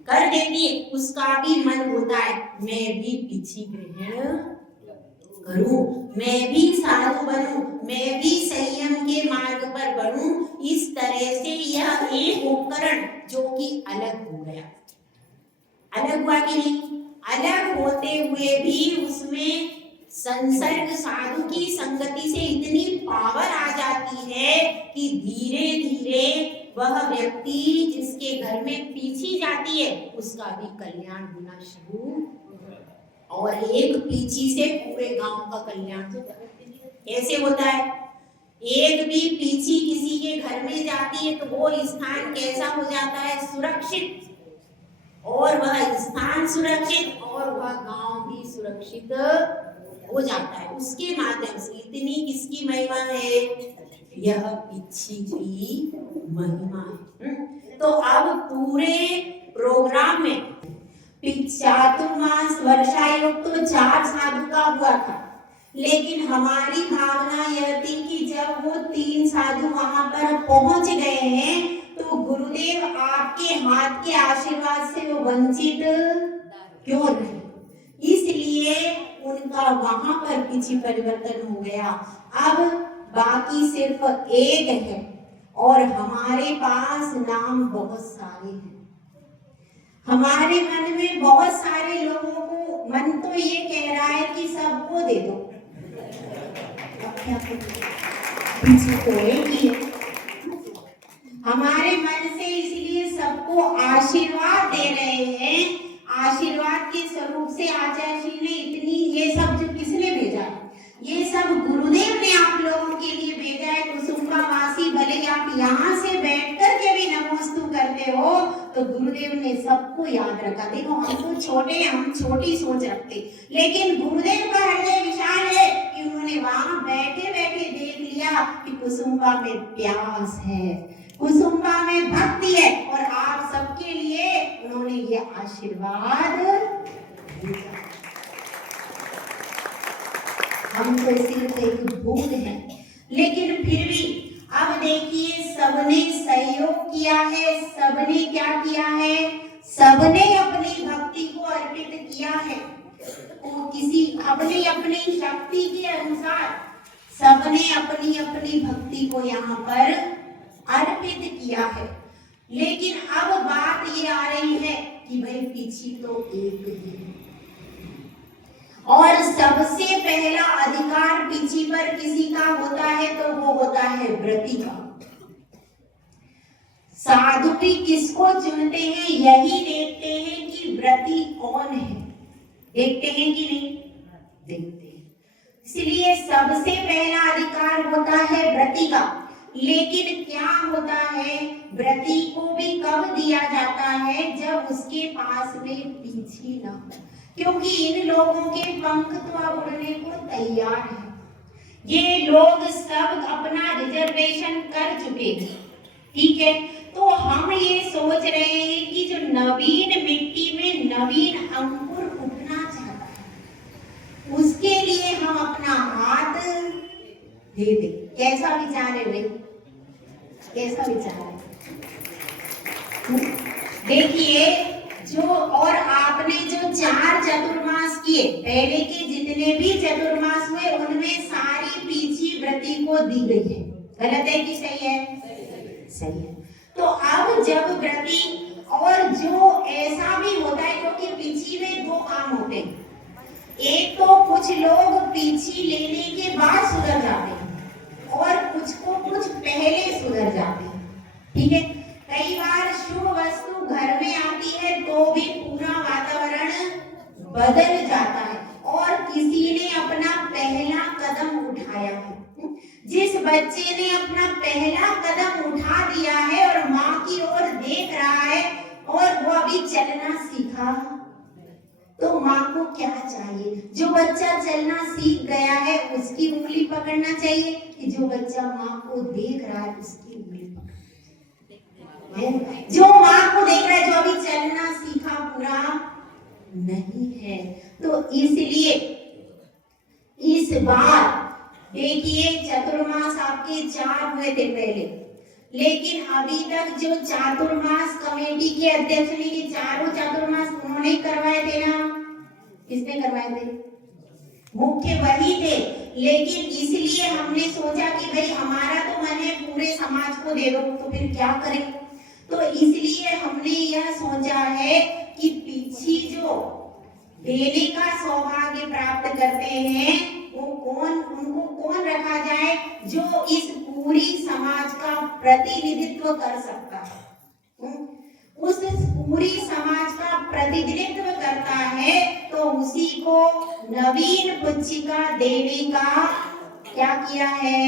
कर देती है। उसका भी मन होता है मैं भी पिछी ग्रहण करूं, मैं भी साधु बनूं, मैं भी संयम के मार्ग पर बढ़ूं। इस तरह से यह एक उपकरण जो कि अलग हो गया, अलग हुआ कि नहीं? अलग होते हुए भी उसमें संसर्ग साधु की संगति से इतनी पावर आ जाती है कि धीरे धीरे वह व्यक्ति जिसके घर में पिछी जाती है उसका भी कल्याण होना शुरू, और एक पिछी से पूरे गांव का कल्याण होता है। कैसे होता है? एक भी पिछी किसी के घर में जाती है तो वो स्थान कैसा हो जाता है? सुरक्षित, और वह स्थान सुरक्षित और वह गांव भी सुरक्षित हो जाता है उसके माध्यम से। इतनी किसकी महिमा है? यह पिछी की महिमा है। तो अब पूरे प्रोग्राम में चातुर्मास वर्षा योग तो 4 साधु का हुआ था, लेकिन हमारी भावना यह थी कि जब वो 3 साधु वहां पर पहुंच गए हैं तो गुरुदेव आपके हाथ के आशीर्वाद से वो वंचित क्यों नहीं, इसलिए उनका वहां पर पिछी परिवर्तन हो गया। अब बाकी सिर्फ एक है और हमारे पास नाम बहुत सारे हैं। हमारे मन में बहुत सारे लोगों को मन तो ये कह रहा है कि सबको दे दो, पीछे कोई हमारे मन से, इसलिए सबको आशीर्वाद दे रहे हैं। आशीर्वाद के स्वरूप से आचार्य जी ने इतनी, ये सब जो किसने भेजा? ये सब गुरुदेव ने आप लोगों के लिए भेजा है। कुसुम्बा मासी, भले आप यहाँ से बैठ कर के भी नमोस्तु करते हो तो गुरुदेव ने सबको याद रखा। देखो हम तो छोटे, हम छोटी सोच रखते, लेकिन गुरुदेव का हृदय विशाल है कि उन्होंने वहां बैठे बैठे देख लिया कि कुसुम्बा में प्यास है, कुसुम्बा में भक्ति है, और आप सबके लिए उन्होंने ये आशीर्वाद दिया। हम तो सिर्फ एक बूंद है, लेकिन फिर भी अब देखिए सबने सहयोग किया है, सबने क्या किया है? सबने अपनी भक्ति को अर्पित किया है, तो किसी अपनी अपनी शक्ति के अनुसार सबने अपनी अपनी भक्ति को यहाँ पर अर्पित किया है। लेकिन अब बात ये आ रही है कि भाई पिछी तो एक ही है, और सबसे पहला अधिकार पिछी पर किसी का होता है तो वो होता है व्रती का। साधु भी किसको चुनते हैं? यही देखते हैं कि व्रती कौन है। देखते हैं कि नहीं? देखते हैं। इसलिए सबसे पहला अधिकार होता है व्रती का। लेकिन क्या होता है, व्रती को भी कब दिया जाता है, जब उसके पास में पीछे ना हो, क्योंकि इन लोगों के पंख तो अब उड़ने को तैयार है। ये लोग सब अपना रिजर्वेशन कर चुके हैं, ठीक है। तो हम ये सोच रहे हैं कि जो नवीन मिट्टी में नवीन अंकुर उठना चाहता है, उसके लिए हम अपना हाथ दे दे। कैसा विचार है भाई, कैसा विचार है? देखिए, जो और आपने जो 4 चतुर्मास किए, पहले के जितने भी चतुर्मास हुए उनमें सारी पीछी व्रती को दी गई है। गलत है कि सही है? सही है। तो अब जब व्रती, और जो ऐसा भी होता है, क्योंकि पीछी में 2 काम होते हैं। एक तो कुछ लोग पीछी लेने के बाद सुधर जाते हैं और कुछ को कुछ पहले सुधर जाते हैं, ठीक है। कई बार शुभ वस्तु घर में आती है तो भी पूरा वातावरण बदल जाता है, और किसी ने अपना पहला कदम उठाया है। जिस बच्चे ने अपना पहला कदम उठा दिया है और माँ की ओर देख रहा है और वो अभी चलना सीखा, तो माँ को क्या चाहिए? जो बच्चा चलना सीख गया है उसकी उंगली पकड़ना चाहिए, कि जो बच्चा माँ को देख रहा है उसकी उंगली पकड़ना चाहिए? जो माँ को देख रहा है, जो अभी चलना सीखा पूरा नहीं है। तो इसलिए इस बार देखिए, चतुर्मास आपके 4 हुए थे पहले, लेकिन अभी तक जो चातुर्मास कमेटी के अध्यक्ष ने ये 4 चातुर्मास उन्होंने करवाए थे ना, किसने करवाए थे? मुख्य वही थे। लेकिन इसलिए हमने सोचा कि भाई हमारा तो मन है पूरे समाज को दे दो, तो फिर क्या करें? तो इसलिए हमने यह सोचा है कि पीछे जो देने का सौभाग्य प्राप्त करते हैं उनको कौन रखा जाए, जो इस पूरी समाज का प्रतिनिधित्व कर सकता है। उस पूरी समाज का प्रतिनिधित्व करता है, तो उसी को नवीन पुच्छिका देने का क्या किया है?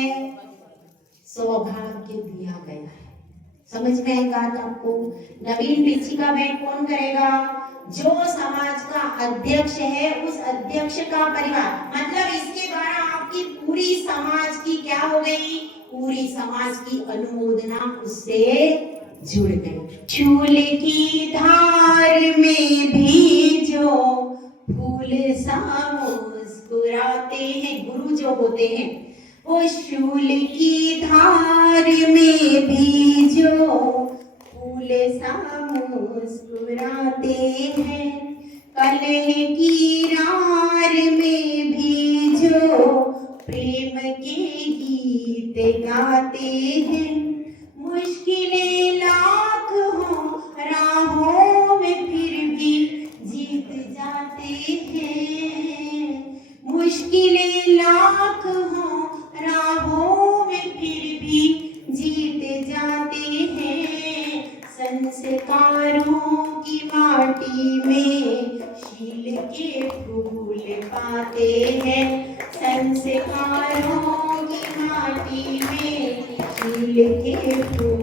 सौभाग्य दिया गया है। समझ में आई बात आपको? नवीन पुच्छिका भेंट कौन करेगा? जो समाज का अध्यक्ष है, उस अध्यक्ष का परिवार, मतलब इसके द्वारा आपकी पूरी समाज की क्या हो गई? पूरी समाज की अनुमोदना उससे जुड़ गई। चूल की धार में भी जो फूल सा मुस्कुराते हैं, गुरु जो होते हैं, वो शूल की धार में भी जो फूल सा मुस्कुराते हैं, कलह की रार में भी जो प्रेम के गीत गाते हैं, मुश्किलें लाख हो राहों में फिर भी जीत जाते हैं, मुश्किलें लाख हो राहों में फिर भी जीत जाते हैं, संस्कारों की माटी में शील के फूल पाते हैं, संस्कारों की माटी में शील के फूल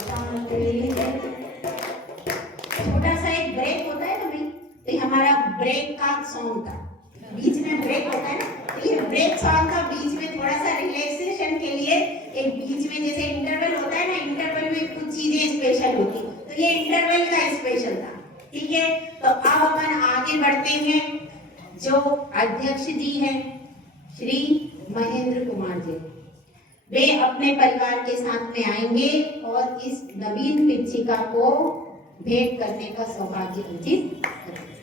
पाते हैं। छोटा सा एक ब्रेक होता है ना भाई, तो हमारा ब्रेक का सॉन्ग था, बीच में ब्रेक होता है ना, तो ये ब्रेक सॉन्ग का बीच में थोड़ा सा रिलैक्सेशन के लिए एक बीच में जैसे इंटरवल होता है ना, इंटरवल में कुछ चीजें स्पेशल होती, तो ये इंटरवल का स्पेशल था, ठीक है। तो अब अपन आगे बढ़ते हैं। जो अध्यक्ष जी हैं श्री महेंद्र कुमार जी, वे अपने परिवार के साथ में आएंगे और इस नवीन पुच्छिका को भेंट करने का सौभाग्य अर्जित करेंगे।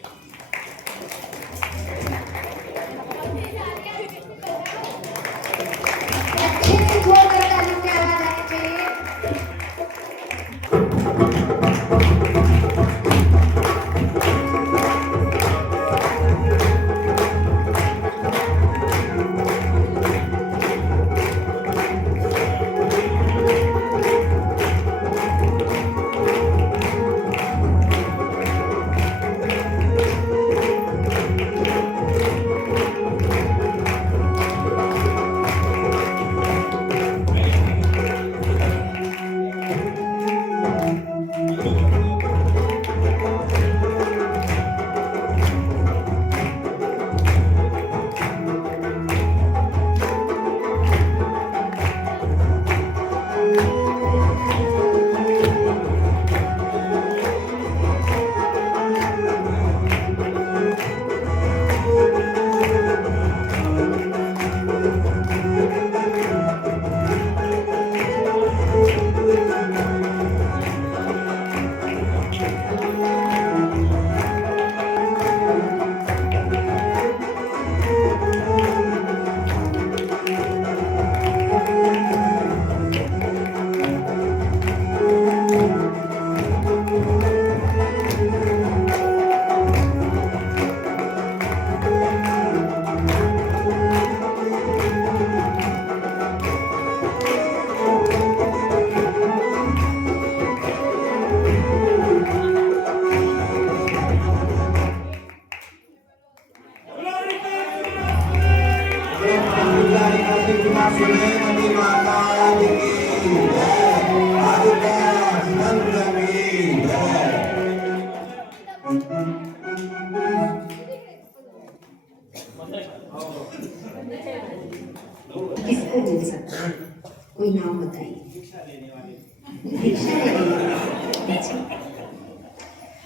दीक्षा ले रही है। अच्छा।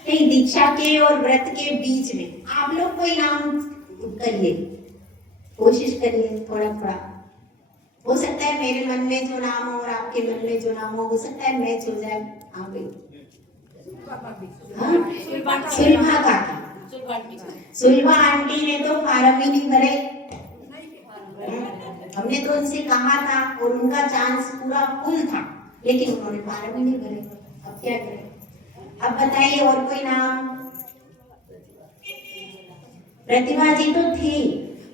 नहीं, दीक्षा के और व्रत के बीच में आप लोग कोई नाम करिए, कोशिश करिए थोड़ा थोड़ा। हो सकता है मेरे मन में जो नाम हो और आपके मन में जो नाम हो सकता है मैच हो जाए। आप सुलभा काकी, सुलभा आंटी ने तो फार्म ही नहीं भरे। हमने तो उनसे कहा था और उनका चांस पूरा फुल था, लेकिन उन्होंने फार्म ही नहीं भरे। अब क्या करें? अब बताइए और कोई नाम? प्रतिभा जी तो थी,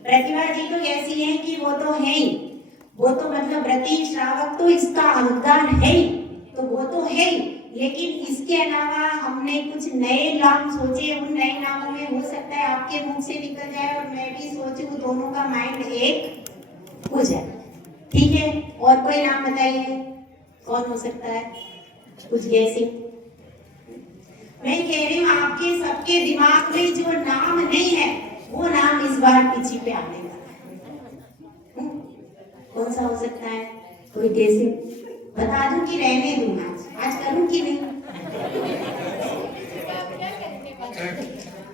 प्रतिभा जी तो ऐसी है कि वो तो है ही, वो तो मतलब व्रती श्रावक तो इसका अनुदान है ही, तो वो तो है ही। लेकिन इसके अलावा हमने कुछ नए नाम सोचे, उन नए नामों में हो सकता है आपके मुंह से निकल जाए और मैं भी सोचूं, दोनों का माइंड एक हो जाए। ठीक है, और कोई नाम बताइए, कौन हो सकता है? कुछ गैसिंग? मैं कह रही हूँ आपके सबके दिमाग में जो नाम नहीं है वो नाम इस बार पीछे पे आने वाला है। कौन सा हो सकता है? कोई गैसिंग? बता दूं कि रहने दूं? आज करूं कि नहीं?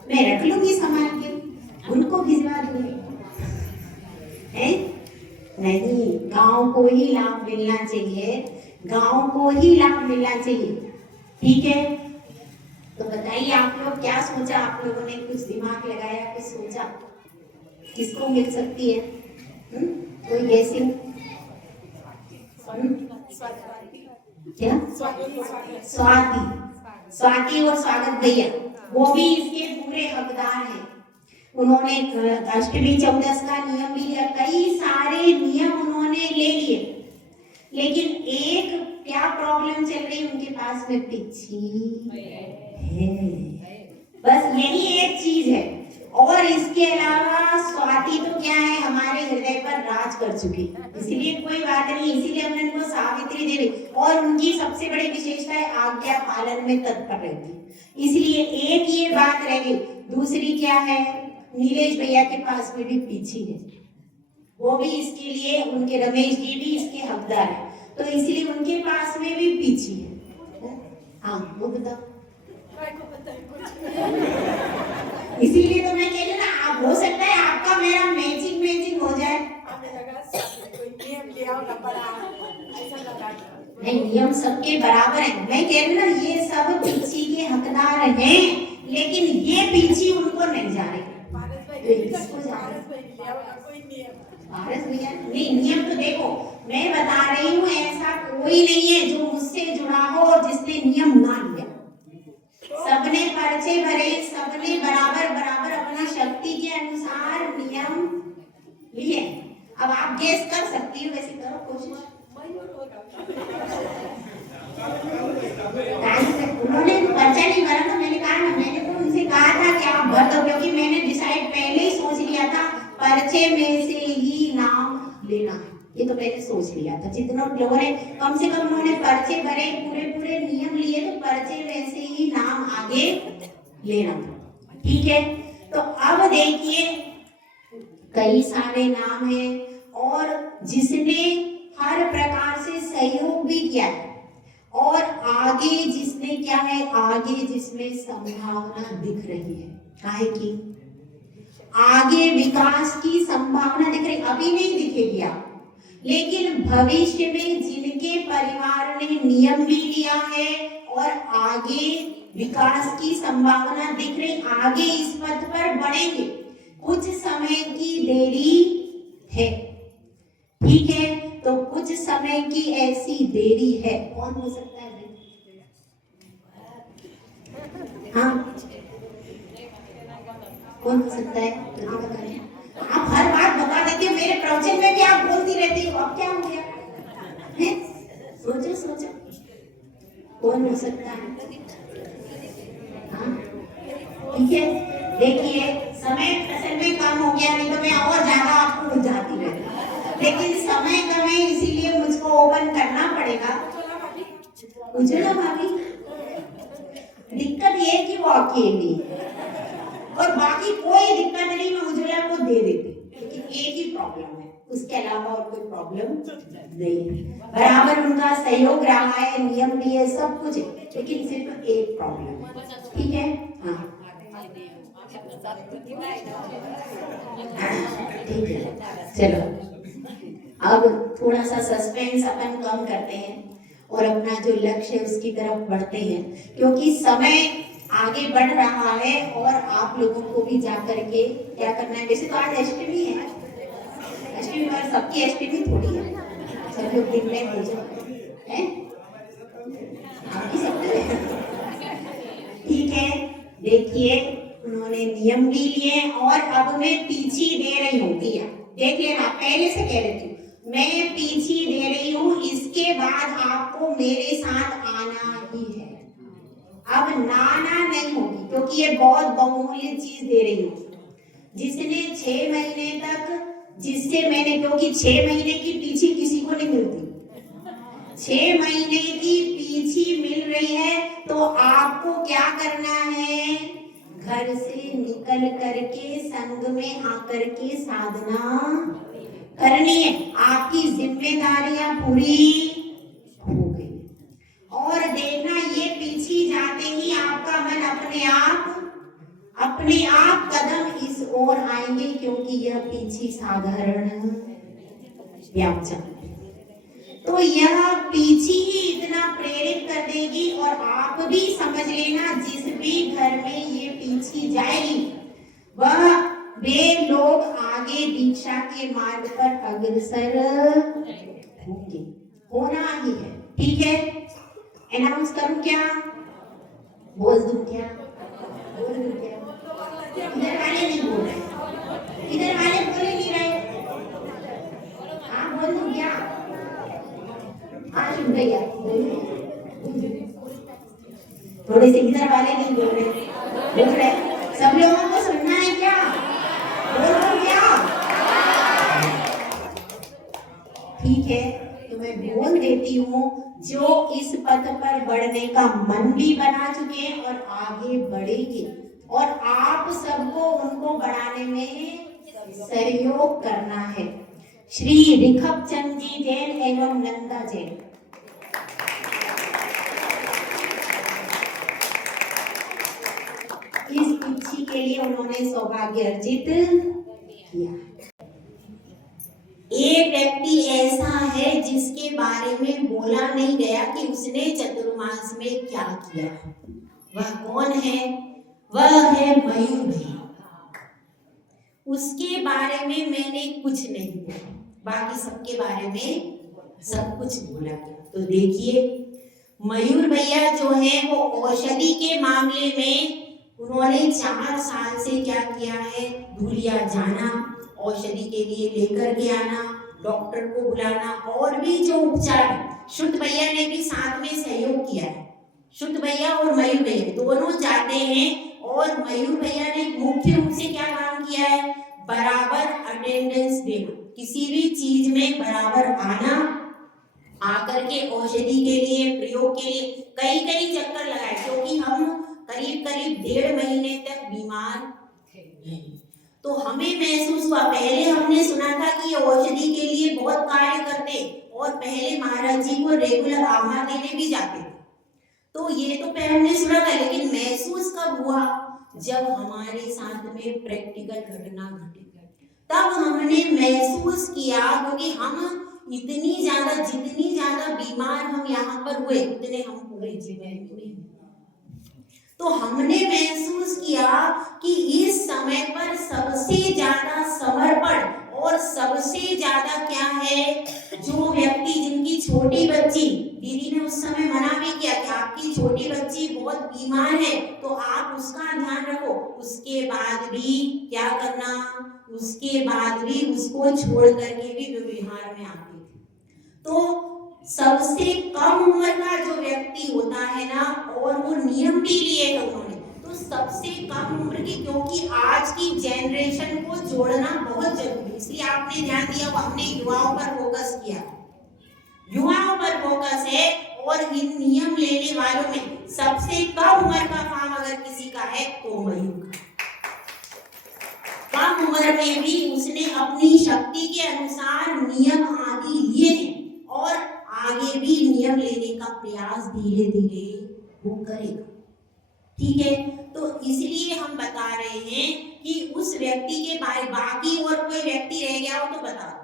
मैं रख लूंगी संभाल के, उनको भिजवा दूंगी। नहीं, गांव को ही लाभ मिलना चाहिए, गांव को ही लाभ मिलना चाहिए। ठीक है, तो बताइए आप लोग क्या सोचा? आप लोगों ने कुछ दिमाग लगाया, कुछ सोचा किसको मिल सकती है? कोई गैसिंग? क्या? स्वाति, स्वाति और स्वागत भैया, वो भी इसके पूरे हकदार हैं। उन्होंने अष्टमी चौदस का नियम भी लिया, कई सारे नियम उन्होंने ले लिए, लेकिन एक क्या प्रॉब्लम चल रही उनके पास में? पिछी है, बस यही एक चीज है। और इसके अलावा स्वाति तो क्या है, हमारे हृदय पर राज कर चुकी, इसलिए कोई बात नहीं, इसीलिए हमने उनको सावित्री देवी। और उनकी सबसे बड़ी विशेषता है आज्ञा पालन में तत्पर रहती, इसलिए एक ये बात रह गई। दूसरी क्या है, नीलेश भैया के पास में भी पीछी है, वो भी इसके लिए, उनके रमेश जी भी इसके हकदार है, तो इसलिए उनके पास में भी पीछी है। हाँ, वो बताओ। इसीलिए तो मैं कह रही हूँ ना, आप हो सकता है आपका मेरा मैचिंग हो जाए। नहीं, नियम सबके बराबर है। मैं कह रही हूँ ना, ये सब पीछी के हकदार हैं, लेकिन ये पीछी उनको नहीं जा रही। भारत भैया नहीं, नियम तो देखो, मैं बता रही हूँ ऐसा कोई नहीं है जो मुझसे जुड़ा हो और जिसने नियम ना लिया। सबने पर्चे भरे, सबने बराबर बराबर अपना शक्ति के अनुसार नियम लिए। अब आप गेस कर सकती हो, वैसे करो कोशिश। उन्होंने पर्चा नहीं भरा था, मैंने कहा ना, मैंने तो उनसे कहा था कि आप भर दो, क्योंकि मैंने डिसाइड पहले ही सोच लिया था पर्चे में से ही नाम लेना, ये तो मैंने सोच लिया था। जितने लोगों ने कम से कम उन्होंने पर्चे भरे, पूरे पूरे नियम लिए, तो पर्चे में से ही नाम आगे लेना था। ठीक है, तो अब देखिए कई सारे नाम हैं और जिसने हर प्रकार से सहयोग भी किया है, और आगे जिसने क्या है, आगे जिसमें संभावना दिख रही है, काहे की आगे विकास की संभावना दिख रही, अभी नहीं दिखेगी आप, लेकिन भविष्य में जिनके परिवार ने नियम भी लिया है और आगे विकास की संभावना दिख रही, आगे इस पथ पर बढ़ेंगे। कुछ समय की देरी है, ठीक है, तो कुछ समय की ऐसी देरी है। कौन हो सकता है? हाँ, कौन हो सकता है? आप हर बात बता देती हो, मेरे प्रवचन में भी आप बोलती रहती हो, अब क्या हो गया है? सोचो सोचो, कौन हो सकता है? हाँ, ठीक है, देखिए समय असल में कम हो गया, नहीं तो मैं और ज्यादा आपको बुझाती रहती, लेकिन समय कम है, इसीलिए मुझको ओपन करना पड़ेगा। उज्ज्वला भाभी, दिक्कत ये कि वो अकेली और बाकी कोई दिक्कत नहीं, मैं उज्ज्वला को दे देती, लेकिन एक ही प्रॉब्लम है, उसके अलावा और कोई प्रॉब्लम नहीं है। बराबर उनका सहयोग रहा है, नियम भी है, सब कुछ है, लेकिन सिर्फ एक प्रॉब्लम है। ठीक है, हाँ ठीक है, चलो अब थोड़ा सा सस्पेंस अपन कम करते हैं और अपना जो लक्ष्य है उसकी तरफ बढ़ते हैं, क्योंकि समय आगे बढ़ रहा है और आप लोगों को भी जाकर के क्या करना है। वैसे तो आज अष्टमी है, अष्टमी पर सबकी अष्टमी थोड़ी है, सब लोग दिन में भोजन है, आपकी सबकी है। ठीक है, देखिए उन्होंने नियम भी लिए और अब मैं पीछी दे रही हूँ भैया, देख लेना, पहले से कह देती हूँ मैं पीछी दे रही हूँ, इसके बाद आपको मेरे साथ आना ही है। अब नाना नहीं होगी, क्योंकि ये बहुत बहुमूल्य चीज दे रही हूँ। जिसने 6 महीने तक, जिससे मैंने, क्योंकि 6 महीने की पीछी किसी को नहीं मिलती, 6 महीने की पीछी मिल रही है, तो आपको क्या करना है, घर से निकल करके संग में आकर के साधना करनी है। आपकी जिम्मेदारियां पूरी हो गई और देखना ये पीछे जाते ही आपका मन अपने आप कदम इस ओर आएंगे, क्योंकि यह पीछे साधारण व्याख्या, तो यह पीछे ही इतना प्रेरित कर देगी। और आप भी समझ लेना, जिस भी घर में ये पीछे जाएगी वे लोग आगे दीक्षा के मार्ग पर अग्रसर होंगे, होना ही है। ठीक है, अनाउंस करूं क्या, बोल दूं क्या, बोल दूं क्या? इधर वाले नहीं बोल रहे, इधर वाले बोल ही नहीं रहे, हाँ बोल दूं क्या? हाँ सुन रही है, थोड़े से इधर वाले नहीं बोल रहे, सब लोगों को सुनना है क्या, बोल दूं क्या? ठीक है, तो मैं बोल देती हूँ, जो इस पथ पर बढ़ने का मन भी बना चुके हैं और आगे बढ़ेंगे, और आप सबको उनको बढ़ाने में सहयोग करना है। श्री रिखप चंद जी जैन एवं नंदा जैन। इस इच्छी के लिए उन्होंने सौभाग्य अर्जित किया। एक व्यक्ति ऐसा है जिसके बारे में बोला नहीं गया कि उसने चतुर्मास में क्या किया। वह कौन है? वह है मयूर भैया। उसके बारे में मैंने कुछ नहीं बोला, बाकी सबके बारे में सब कुछ बोला गया। तो देखिए, मयूर भैया जो है वो औषधि के मामले में उन्होंने 4 साल से क्या किया है, धूलिया जाना, औषधि के लिए लेकर के आना, डॉक्टर को बुलाना, और भी जो उपचार, शुद्ध भैया ने भी साथ में सहयोग किया है। शुद्ध भैया और मयूर भैया दोनों जाते हैं, और मयूर भैया ने मुख्य रूप से क्या काम किया है, बराबर अटेंडेंस देना, किसी भी चीज में बराबर आना, आकर के औषधि के लिए, प्रयोग के लिए कई कई चक्कर लगाए, क्योंकि हम करीब 1.5 महीने तक बीमार थे। तो हमें महसूस हुआ, पहले हमने सुना था कि औषधि के लिए बहुत कार्य करते, और पहले महाराज जी को रेगुलर आहार देने भी जाते थे। तो ये तो पहले हमने सुना था, लेकिन महसूस कब हुआ, जब हमारे साथ में प्रैक्टिकल घटना घटी, तब हमने महसूस किया। क्योंकि हम जितनी ज्यादा बीमार हम यहाँ पर हुए, उतने हम पूरे जीवन में, तो हमने महसूस किया कि इस समय पर सबसे ज्यादा समर्पण, और सबसे ज्यादा क्या है, जो व्यक्ति, जिनकी छोटी बच्ची, दीदी ने उस समय मना भी किया कि आपकी छोटी बच्ची बहुत बीमार है, तो आप उसका ध्यान रखो, उसके बाद भी क्या करना, उसके बाद भी उसको छोड़ करके भी व्यवहार में आते थे। तो सबसे कम उम्र का जो व्यक्ति होता है ना, और वो नियम भी लिए हैं उन्होंने, तो सबसे कम उम्र की, क्योंकि आज की जनरेशन को जोड़ना बहुत जरूरी है, इसलिए आपने ध्यान दिया, वो हमने युवाओं पर फोकस किया, युवाओं पर फोकस है। और इन नियम लेने वालों में सबसे कम उम्र का फॉर्म अगर किसी का है तो मयूर का। कम उम्र में भी उसने अपनी शक्ति के अनुसार नियम आदि लिए हैं और आगे भी नियम लेने का प्रयास धीरे धीरे वो करेगा। ठीक है, तो इसलिए हम बता रहे हैं कि उस व्यक्ति के बाकी और कोई व्यक्ति रह गया हो तो बता।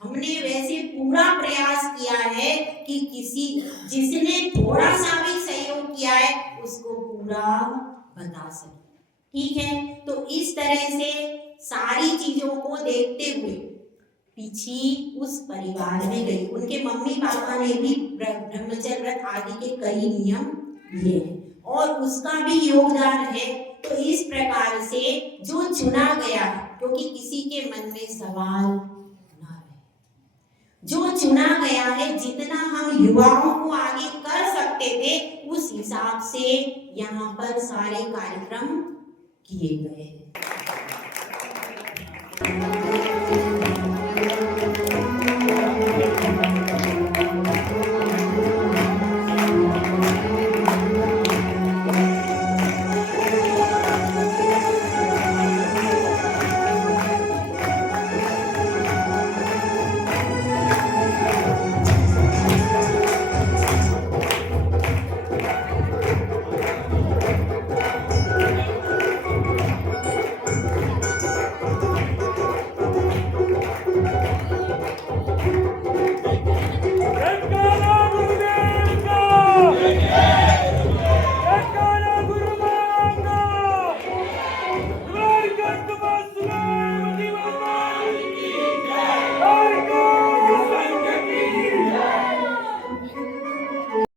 हमने वैसे पूरा प्रयास किया है कि किसी जिसने थोड़ा सा भी सहयोग किया है उसको पूरा बता सके। ठीक है, तो इस तरह से सारी चीजों को देखते हुए पीछी उस परिवार में गई। उनके मम्मी पापा ने भी ब्रह्मचर्य व्रत आदि के कई नियम लिए हैं और उसका भी योगदान है। तो इस प्रकार से जो चुना गया, क्योंकि किसी के मन में सवाल ना रहे, जो चुना गया है, जितना हम युवाओं को आगे कर सकते थे उस हिसाब से यहाँ पर सारे कार्यक्रम किए गए हैं।